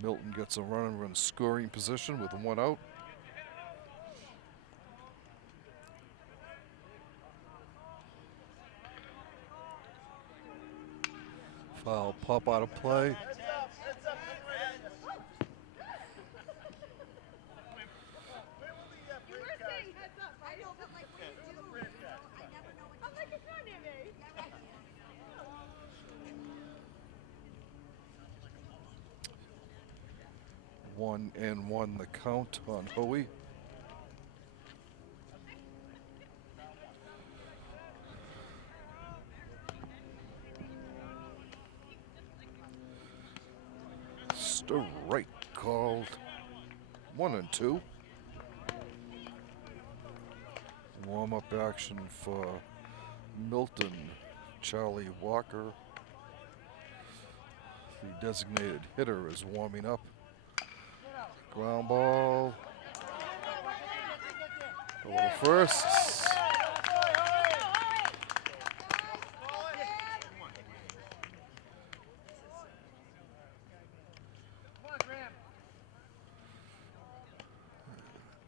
Milton gets a runner in scoring position with 1 out. Foul pop out of play. You were saying heads up. I know, but like, what do you do? You know, I never know what. I'm like, it's not near me. One and one the count on Hoey. Strike called. 1 and 2. Warm up action for Milton. Charlie Walker, the designated hitter, is warming up. Ground ball. Over to first.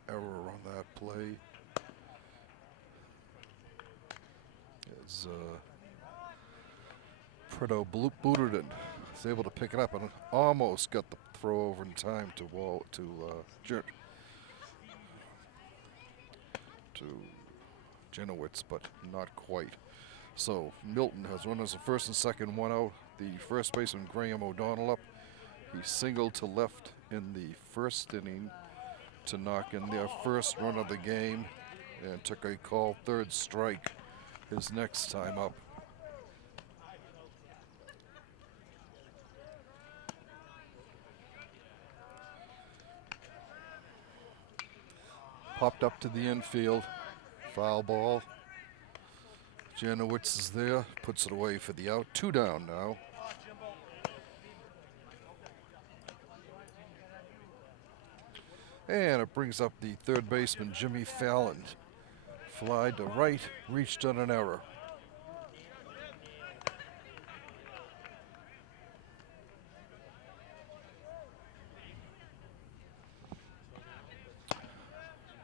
Error on that play. As Preto booted it. Was able to pick it up and almost got the throw over in time to Jenowitz, but not quite. So Milton has runners at first and second, 1 out. The first baseman Graham O'Donnell up. He singled to left in the first inning to knock in their first run of the game and took a called third strike his next time up. Popped up to the infield. Foul ball. Janowitz is there, puts it away for the out. 2 down now. And it brings up the third baseman, Jimmy Fallon. Fly to right, reached on an error.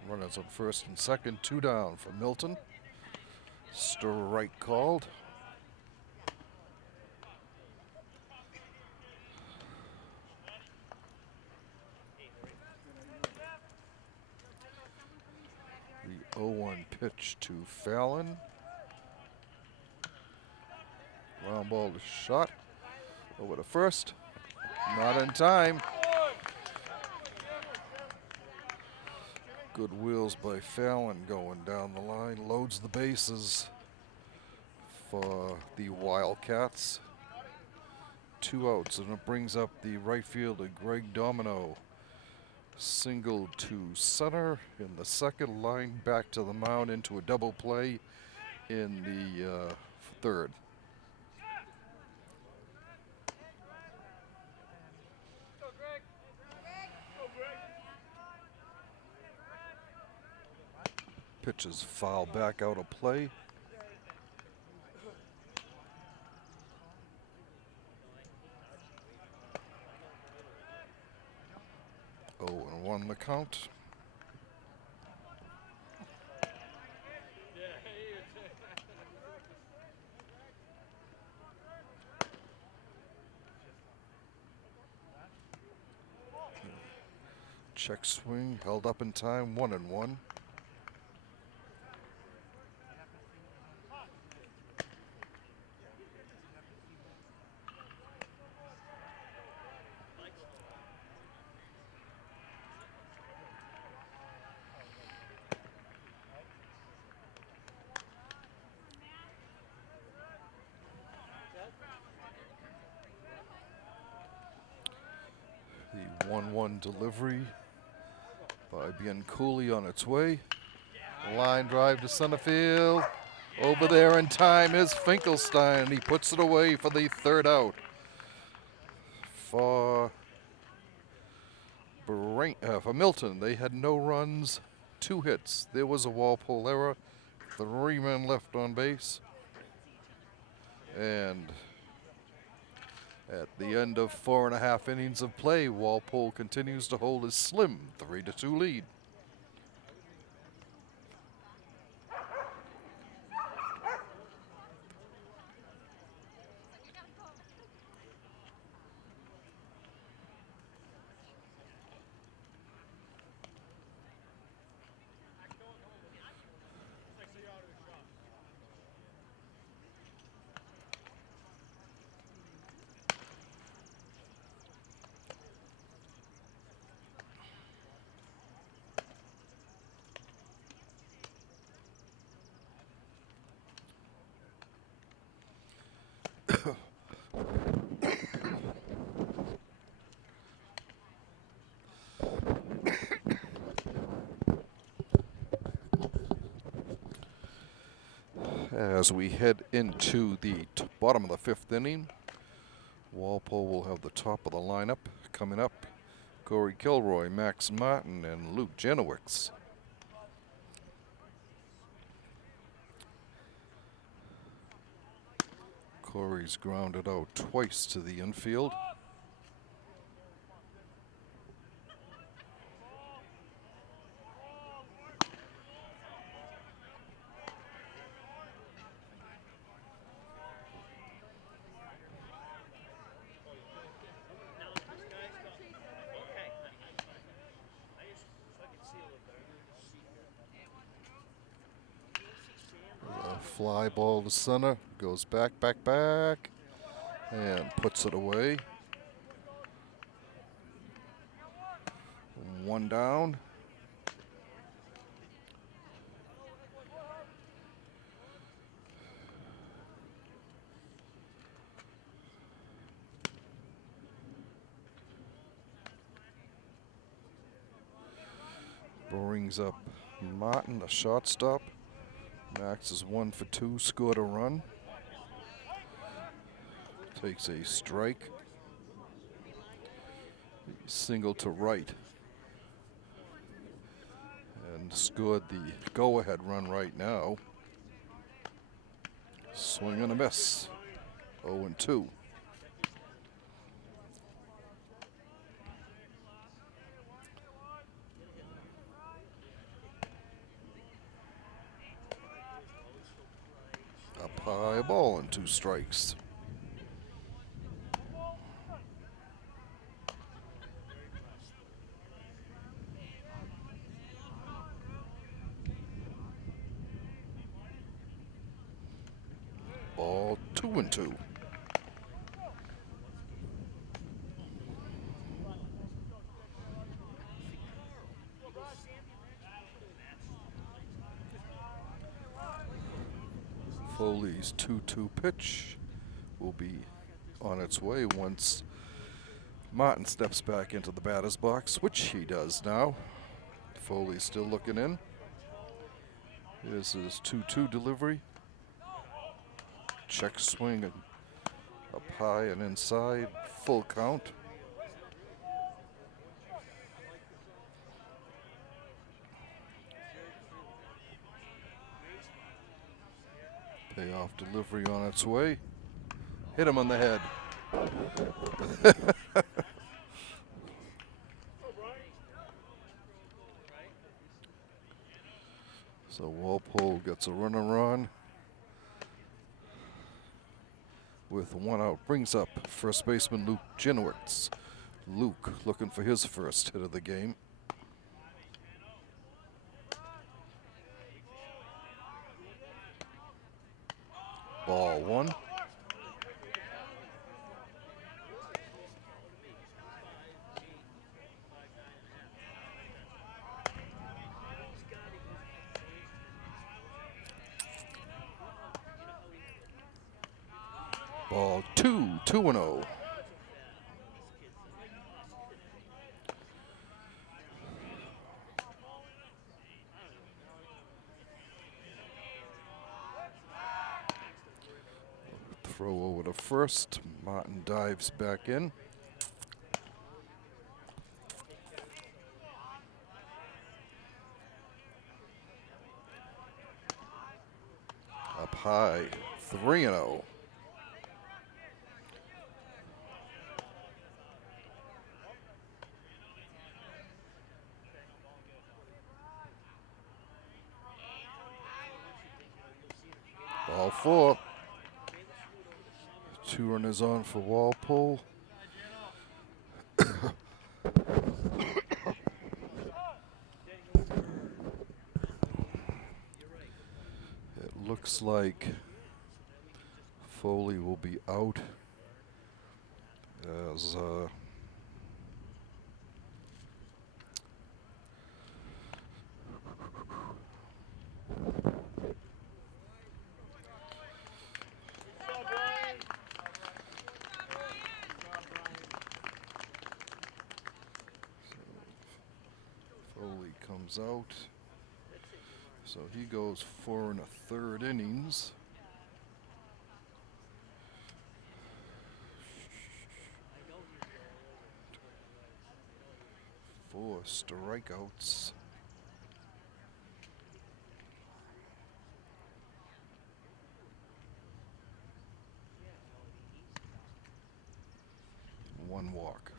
Runners on first and second, 2 down for Milton. Strike called. The 0-1 pitch to Fallon. Ground ball is shot. Over to first. Not in time. Good wheels by Fallon going down the line. Loads the bases for the Wildcats. 2 outs, and it brings up the right fielder, Greg Domino. Single to center in the second, line back to the mound into a double play in the third. Pitch is foul back out of play. Oh, and 1 the count. Check swing, held up in time, 1 and 1. The 1-1 delivery by Bianculli on its way. Line drive to center field. Over there in time is Finkelstein. He puts it away for the third out. For Milton, they had no runs 2 hits. There was a Walpole error. 3 men left on base. And at the end of 4.5 innings of play, Walpole continues to hold his slim 3-2 lead. As we head into the bottom of the 5th inning, Walpole will have the top of the lineup coming up. Corey Kilroy, Max Martin, and Luke Jenowicz. Corey's grounded out twice to the infield. Fly ball to center, goes back, and puts it away. 1 down. Brings up Martin, the shortstop. Max is 1 for 2, scored a run. Takes a strike. Single to right. And scored the go-ahead run right now. Swing and a miss. 0-2. Up high, ball and 2 strikes. Ball 2-2. Foley's 2-2 pitch will be on its way once Martin steps back into the batter's box, which he does now. Foley's still looking in. Here's his 2-2 delivery. Check swing and up high and inside, full count. Payoff delivery on its way. Hit him on the head. So Walpole gets a runner on with 1 out. Brings up first baseman Luke Jenowicz. Luke looking for his first hit of the game. Ball 1. Ball 2, 2-0. Throw over to first. Martin dives back in. high. 3-0. Ball 4. 2 runners on for Walpole. It looks like Foley will be out as Foley comes out. So he goes 4 1/3 innings. Four strikeouts. One walk.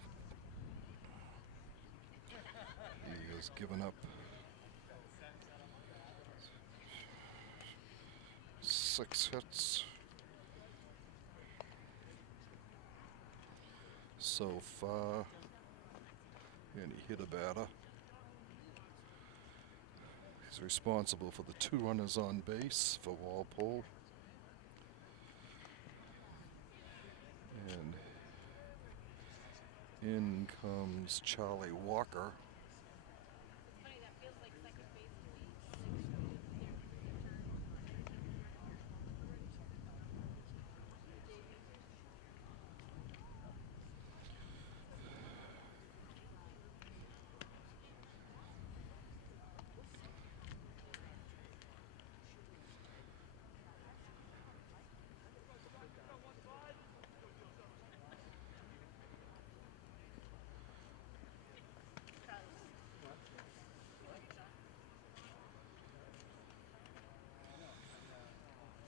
He has given up 6 hits so far, and he hit a batter. He's responsible for the 2 runners on base for Walpole. And in comes Charlie Walker.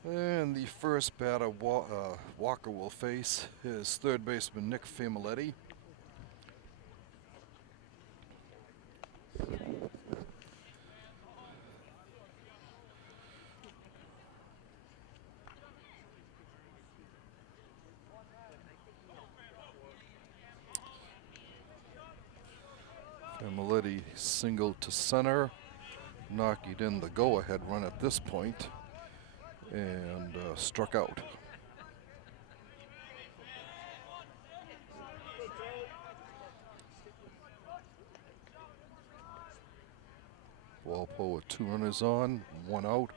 And the first batter Walker will face is third baseman Nick Familetti. Familetti singled to center, knocked in the go-ahead run at this point, and struck out. Walpole with 2 runners on, 1 out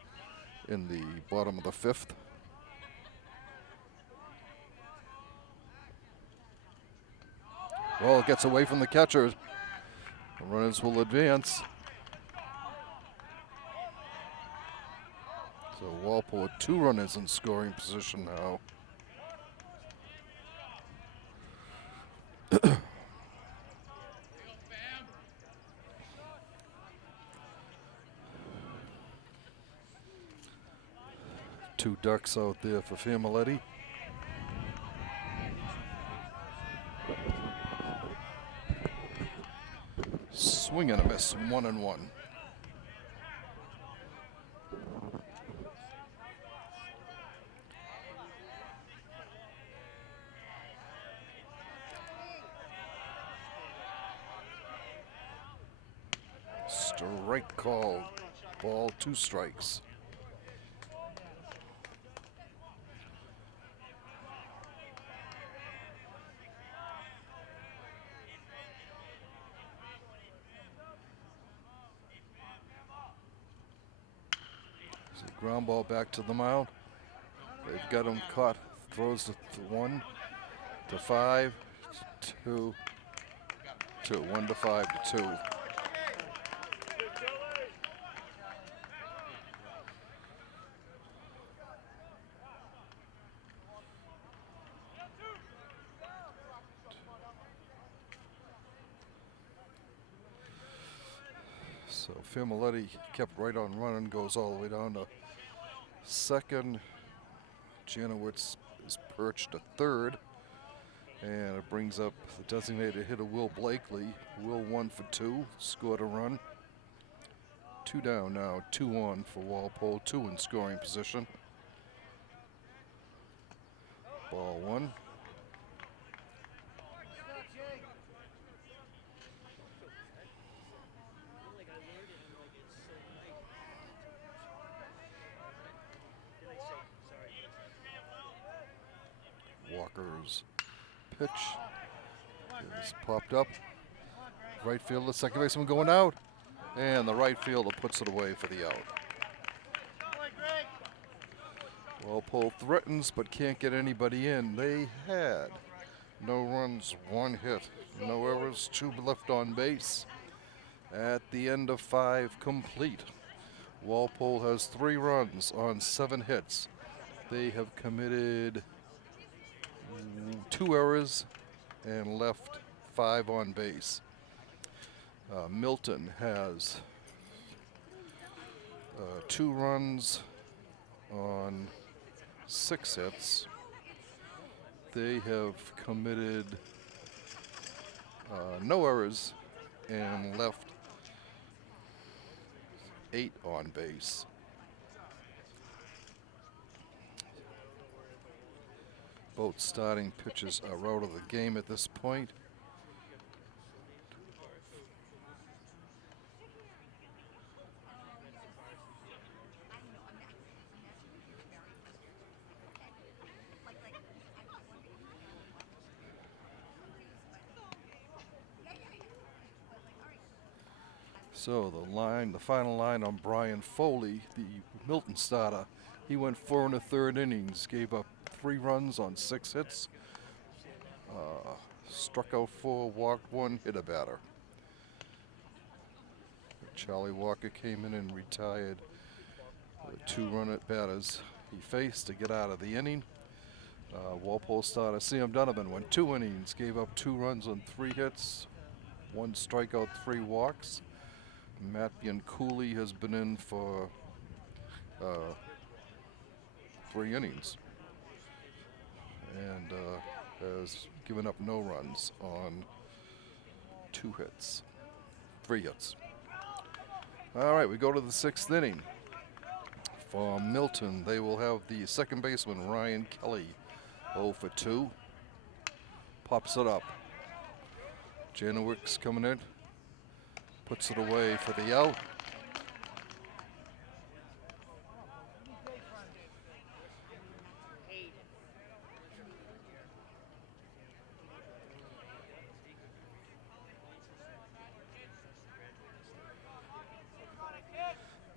in the bottom of the 5th. Well, it gets away from the catcher. The runners will advance. So Walpole with 2 runners in scoring position now. Two ducks out there for Familetti. Swing and a miss, 1-1. Strike called. Ball, 2 strikes. Ground ball back to the mound. They've got him caught. Throws to 1 to 5 to 2. 1 to 5 to 2. So Familetti kept right on running, goes all the way down to second. Janowitz is perched at third. And it brings up the designated hitter Will Blakely. Will 1 for 2, scored a run. 2 down now, 2 on for Walpole, 2 in scoring position. Ball 1. Walker's pitch is popped up. Right fielder, second baseman going out. And the right fielder puts it away for the out. Walpole threatens but can't get anybody in. They had no runs, 1 hit, no errors, 2 left on base. At the end of 5 complete, Walpole has 3 runs on 7 hits. They have committed 2 errors and left 5 on base. Milton has 2 runs on 6 hits. They have committed no errors and left 8 on base. Both starting pitchers are out of the game at this point. So the final line on Brian Foley, the Milton starter, he went 4 1/3 innings, gave up 3 runs on 6 hits, struck out 4, walked 1, hit a batter. Charlie Walker came in and retired the 2 run at batters he faced to get out of the inning. Walpole starter Sam Donovan went 2 innings, gave up 2 runs on 3 hits, 1 strikeout, 3 walks. Matt Bianculli has been in for 3 innings and has given up no runs on 3 hits. All right, we go to the 6th inning. For Milton, they will have the second baseman, Ryan Kelly, 0 for 2. Pops it up. Janowicz coming in. Puts it away for the out.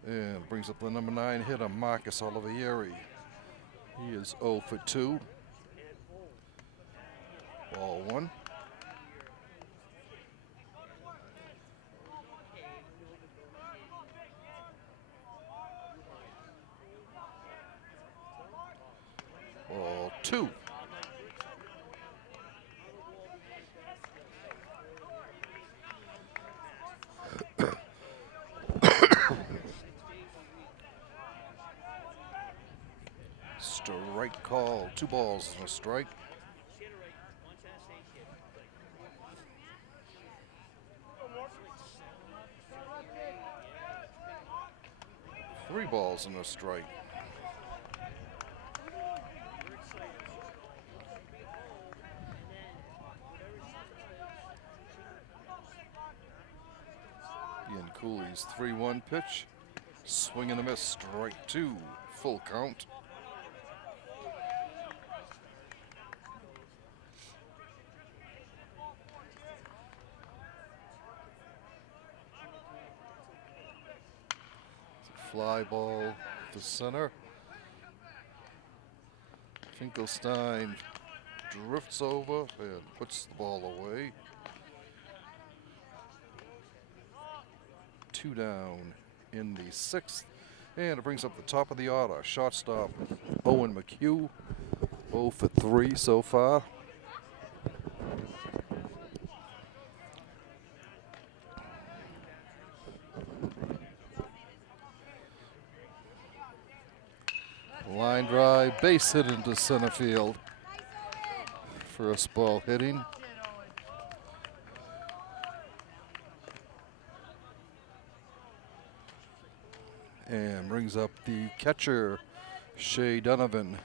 And brings up the number 9 hitter, Marcus Olivieri. He is 0 for 2. Ball 1. Ball 2. Strike call, 2 balls and a strike. Three balls and a strike. Bianculli's 3-1 pitch. Swing and a miss, strike 2, full count. Fly ball to center. Finkelstein drifts over and puts the ball away. 2 down in the 6th. And it brings up the top of the order. Shortstop Owen McHugh, 0 for 3 so far. Line drive, base hit into center field. First ball hitting. And brings up the catcher, Shea Donovan.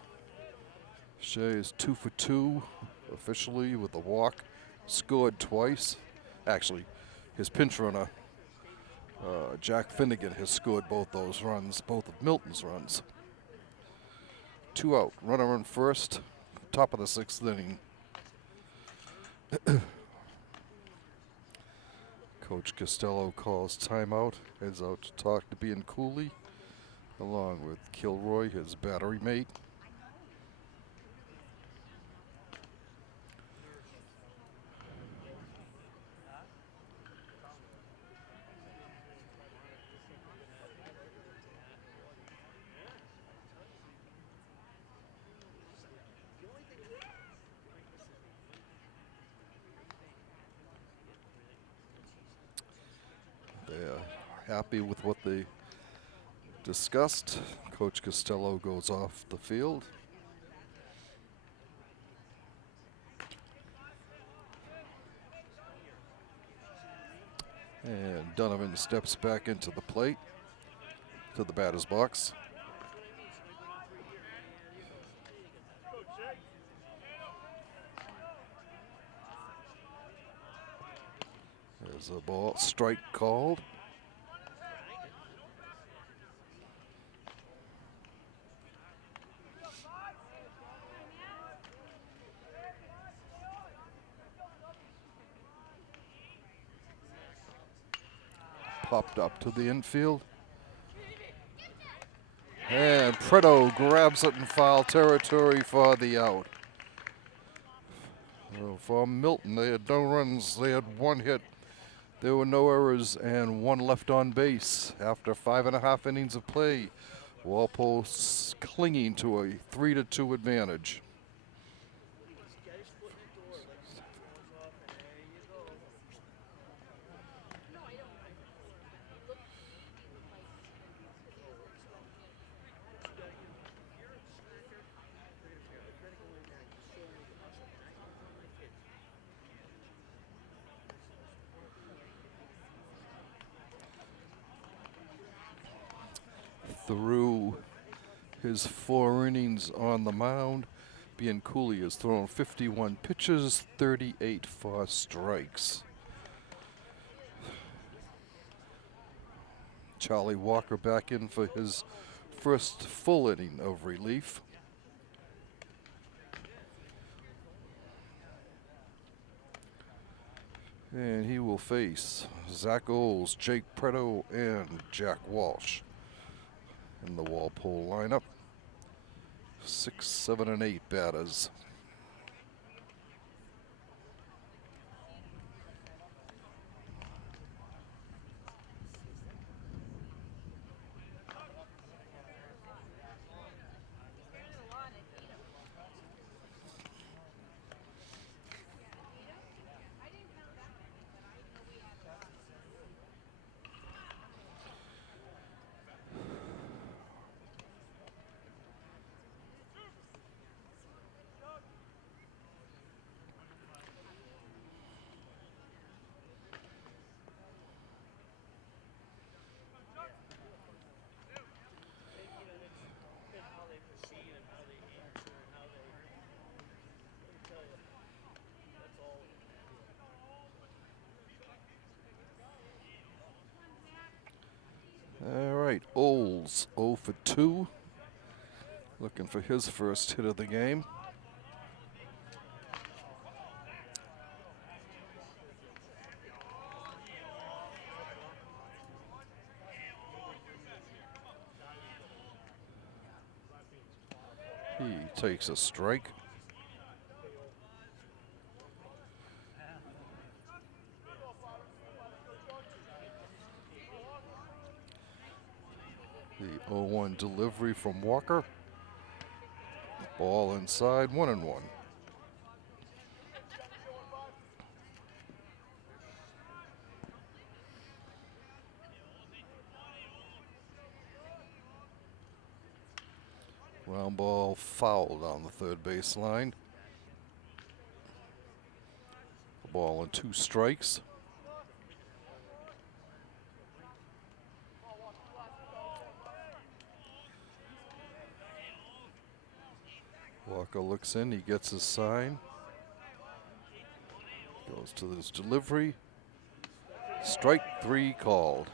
Shea is 2 for 2 officially with a walk. Scored twice. Actually, his pinch runner, Jack Finnegan, has scored both those runs, both of Milton's runs. 2 out. Runner on first. Top of the 6th inning. Coach Costello calls timeout. Heads out to talk to Ian Cooley, along with Kilroy, his battery mate. They're happy with what they discussed. Coach Costello goes off the field. And Donovan steps back into the plate, to the batter's box. There's a ball strike called. Popped up to the infield. And Preto grabs it in foul territory for the out. So for Milton, they had no runs. They had 1 hit. There were no errors and 1 left on base after 5.5 innings of play. Walpole clinging to a 3-2 advantage. Through his 4 innings on the mound, Bianculli has thrown 51 pitches, 38 for strikes. Charlie Walker back in for his first full inning of relief. And he will face Zach Oles, Jake Preto, and Jack Walsh in the Walpole lineup. 6, 7, and 8 batters. All right, Oles 0 for 2. Looking for his first hit of the game. He takes a strike. The 0-1 delivery from Walker. Ball inside, 1-1. Ground ball foul down the third baseline. A ball and 2 strikes. Walker looks in, he gets his sign. Goes to his delivery. Strike 3 called.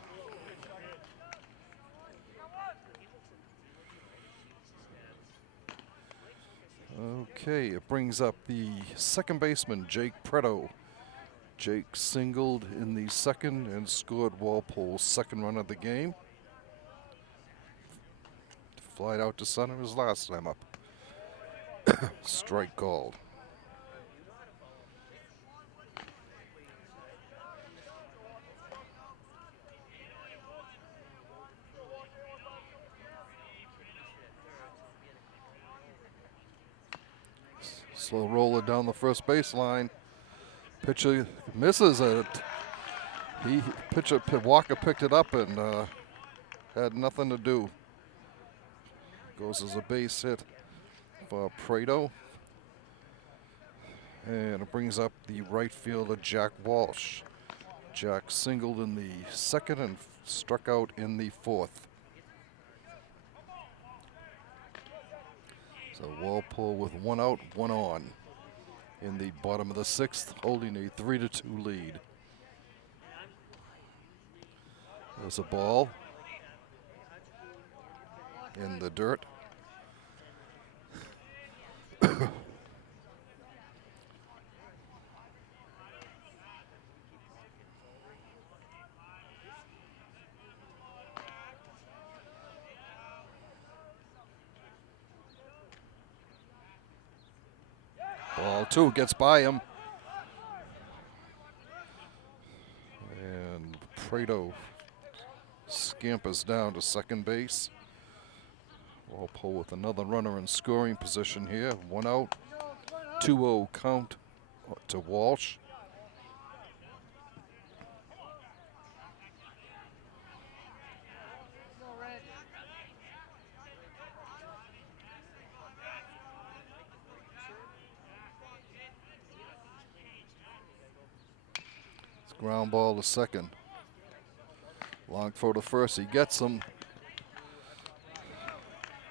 Okay, it brings up the second baseman, Jake Preto. Jake singled in the second and scored Walpole's second run of the game. Flied out to center his last time up. Strike called. Slow roller down the first baseline. Pitcher misses it. Walker picked it up and had nothing to do. Goes as a base hit for Prado. And it brings up the right fielder, Jack Walsh. Jack singled in the second and struck out in the fourth. So Walpole with 1 out, 1 on in the bottom of the 6th, holding a 3-2 lead. There's a ball in the dirt. Ball 2 gets by him. And Prado scampers down to second base. Walpole with another runner in scoring position here. 1 out, 2-0 count to Walsh. Ground ball to second. Long throw to first. He gets him.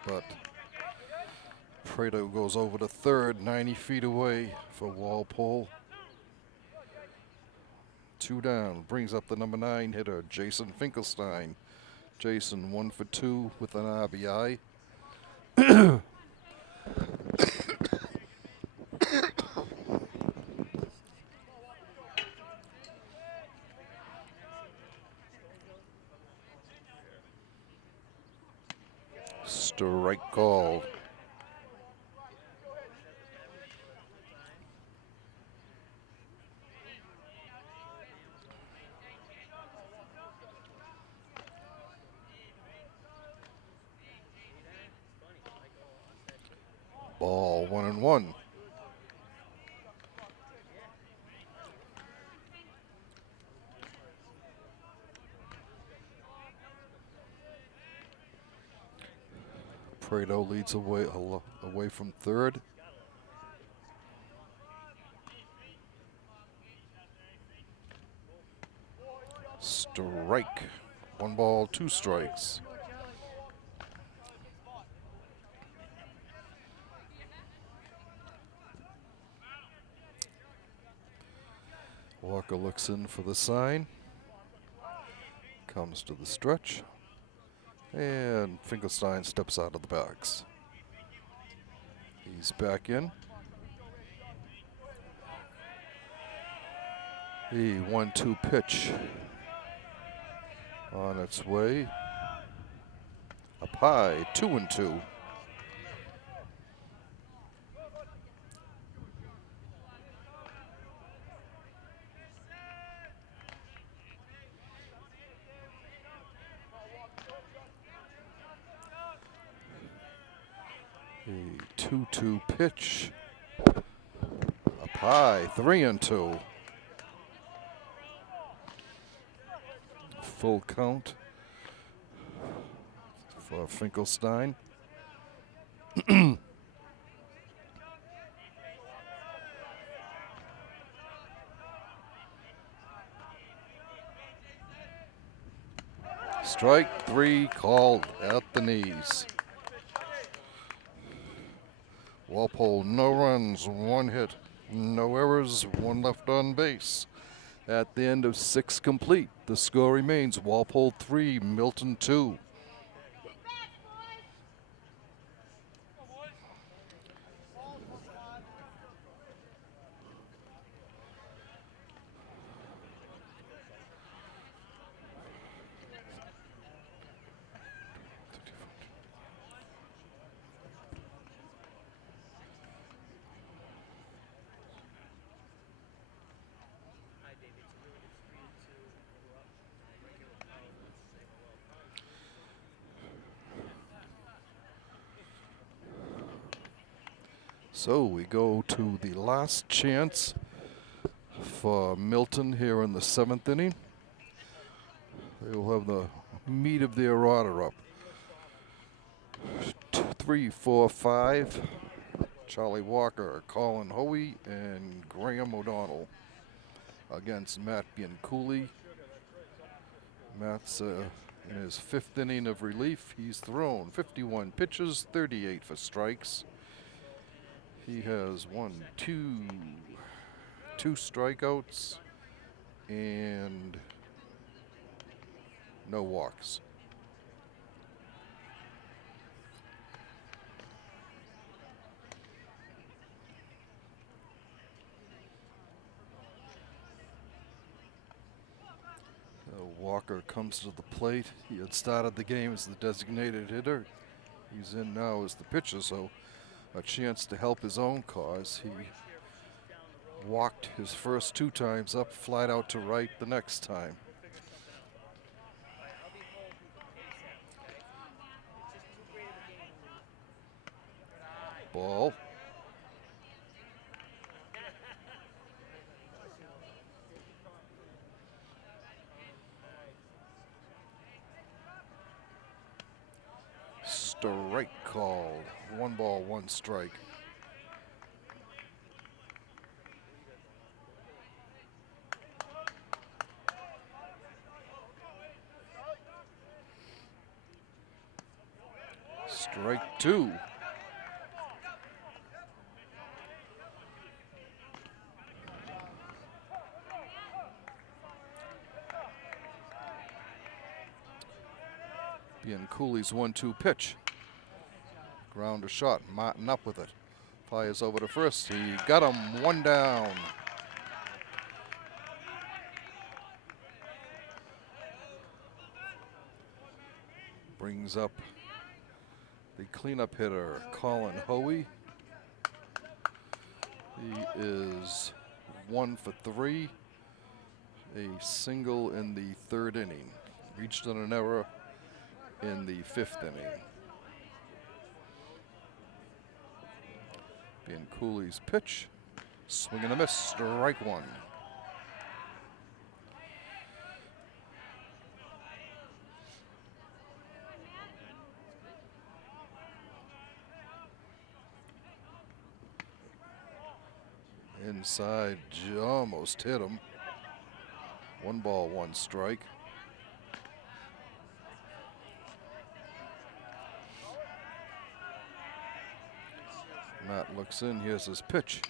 But Prado goes over to third, 90 feet away for Walpole. 2 down. Brings up the number 9 hitter, Jason Finkelstein. Jason 1 for 2 with an RBI. Strike called. Ball 1-1. Prado leads away from third. Strike. 1 ball, 2 strikes. Walker looks in for the sign. Comes to the stretch. And Finkelstein steps out of the box. He's back in. The 1-2 pitch on its way. Up high, 2-2. A 2-2 pitch. Up high, 3-2. Full count for Finkelstein. Strike 3 called at the knees. Walpole, no runs, 1 hit, no errors, 1 left on base. At the end of 6 complete, the score remains Walpole 3, Milton 2. So we go to the last chance for Milton here in the 7th inning. They will have the meat of their order up. 2, 3, 4, 5. Charlie Walker, Colin Hoey, and Graham O'Donnell against Matt Bianculli. Matt's in his 5th inning of relief. He's thrown 51 pitches, 38 for strikes. He has 2 strikeouts and no walks. Walker comes to the plate. He had started the game as the designated hitter. He's in now as the pitcher, so a chance to help his own cause. He walked his first 2 times up, flat out to right the next time. Ball. Strike called. 1 ball, 1 strike. Strike 2. Bianculli's 1-2 pitch. Ground a shot. Martin up with it. Fires over to first. He got him. 1 down. Brings up the cleanup hitter, Colin Hoey. He is 1 for 3. A single in the 3rd inning. Reached on an error in the 5th inning. Bianculli's pitch. Swing and a miss. Strike 1. Inside, almost hit him. 1 ball, 1 strike. Matt looks in, here's his pitch.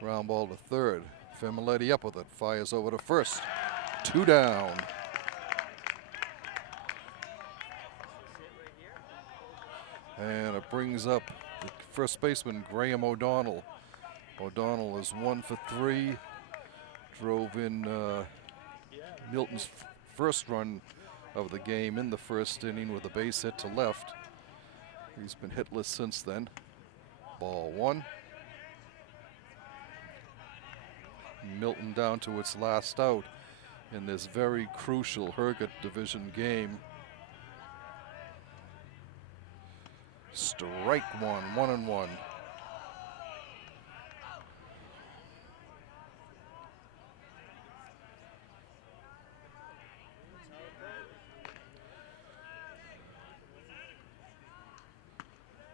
Ground ball to 3rd. Familetti up with it, fires over to first. 2 down. And it brings up the first baseman, Graham O'Donnell. O'Donnell is 1 for 3. Drove in Milton's first run of the game in the 1st inning with a base hit to left. He's been hitless since then. Ball 1. Milton down to its last out in this very crucial Herget Division game. Strike 1, 1-1.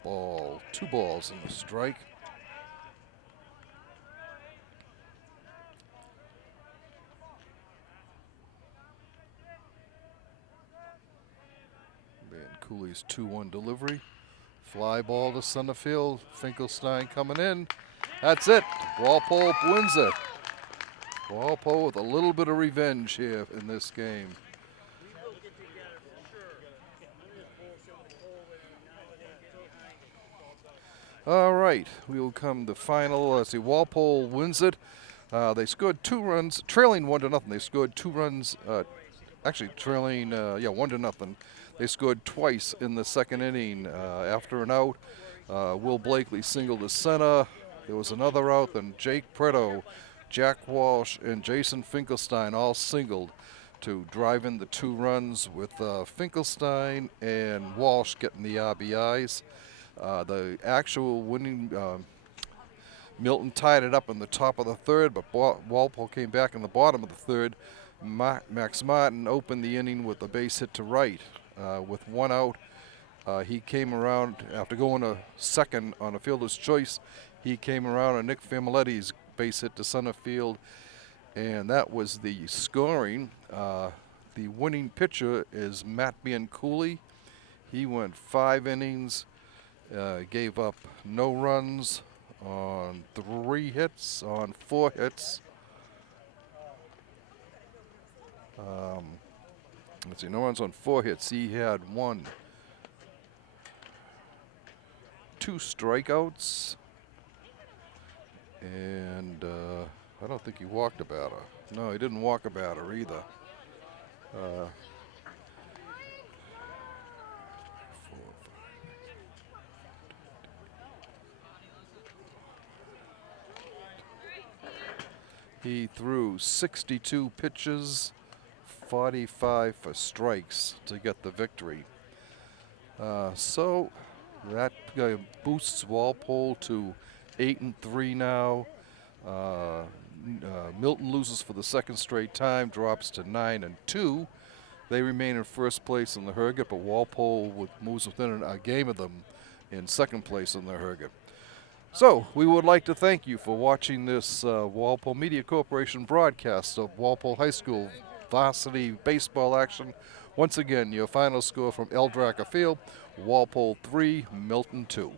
Ball, 2 balls in the strike. Cooley's 2-1 delivery. Fly ball to center field. Finkelstein coming in. That's it. Walpole wins it. Walpole with a little bit of revenge here in this game. All right, we will come to final. Let's see, Walpole wins it. They scored 2 runs, trailing 1-0. They scored 2 runs, actually trailing, 1-0. They scored twice in the second inning after an out. Will Blakely singled to center. There was another out, then Jake Preto, Jack Walsh, and Jason Finkelstein all singled to drive in the 2 runs, with Finkelstein and Walsh getting the RBIs. The actual winning, Milton tied it up in the top of the third, but Walpole came back in the bottom of the third. Max Martin opened the inning with a base hit to right. With 1 out, he came around after going to second on a fielder's choice. He came around on Nick Familetti's base hit to center field, and that was the scoring. The winning pitcher is Matt Bianculli. He went 5 innings, gave up no runs on 3 hits, on 4 hits. Let's see, no runs on 4 hits. He had 2 strikeouts, and I don't think he walked a batter. No, he didn't walk a batter either. He threw 62 pitches, 45 for strikes to get the victory. So that boosts Walpole to 8-3 now. Milton loses for the second straight time, drops to 9-2. They remain in first place in the Herget, but Walpole moves within a game of them in second place in the Herget. So we would like to thank you for watching this Walpole Media Corporation broadcast of Walpole High School varsity baseball action. Once again, your final score from Eldracker Field, Walpole 3, Milton 2.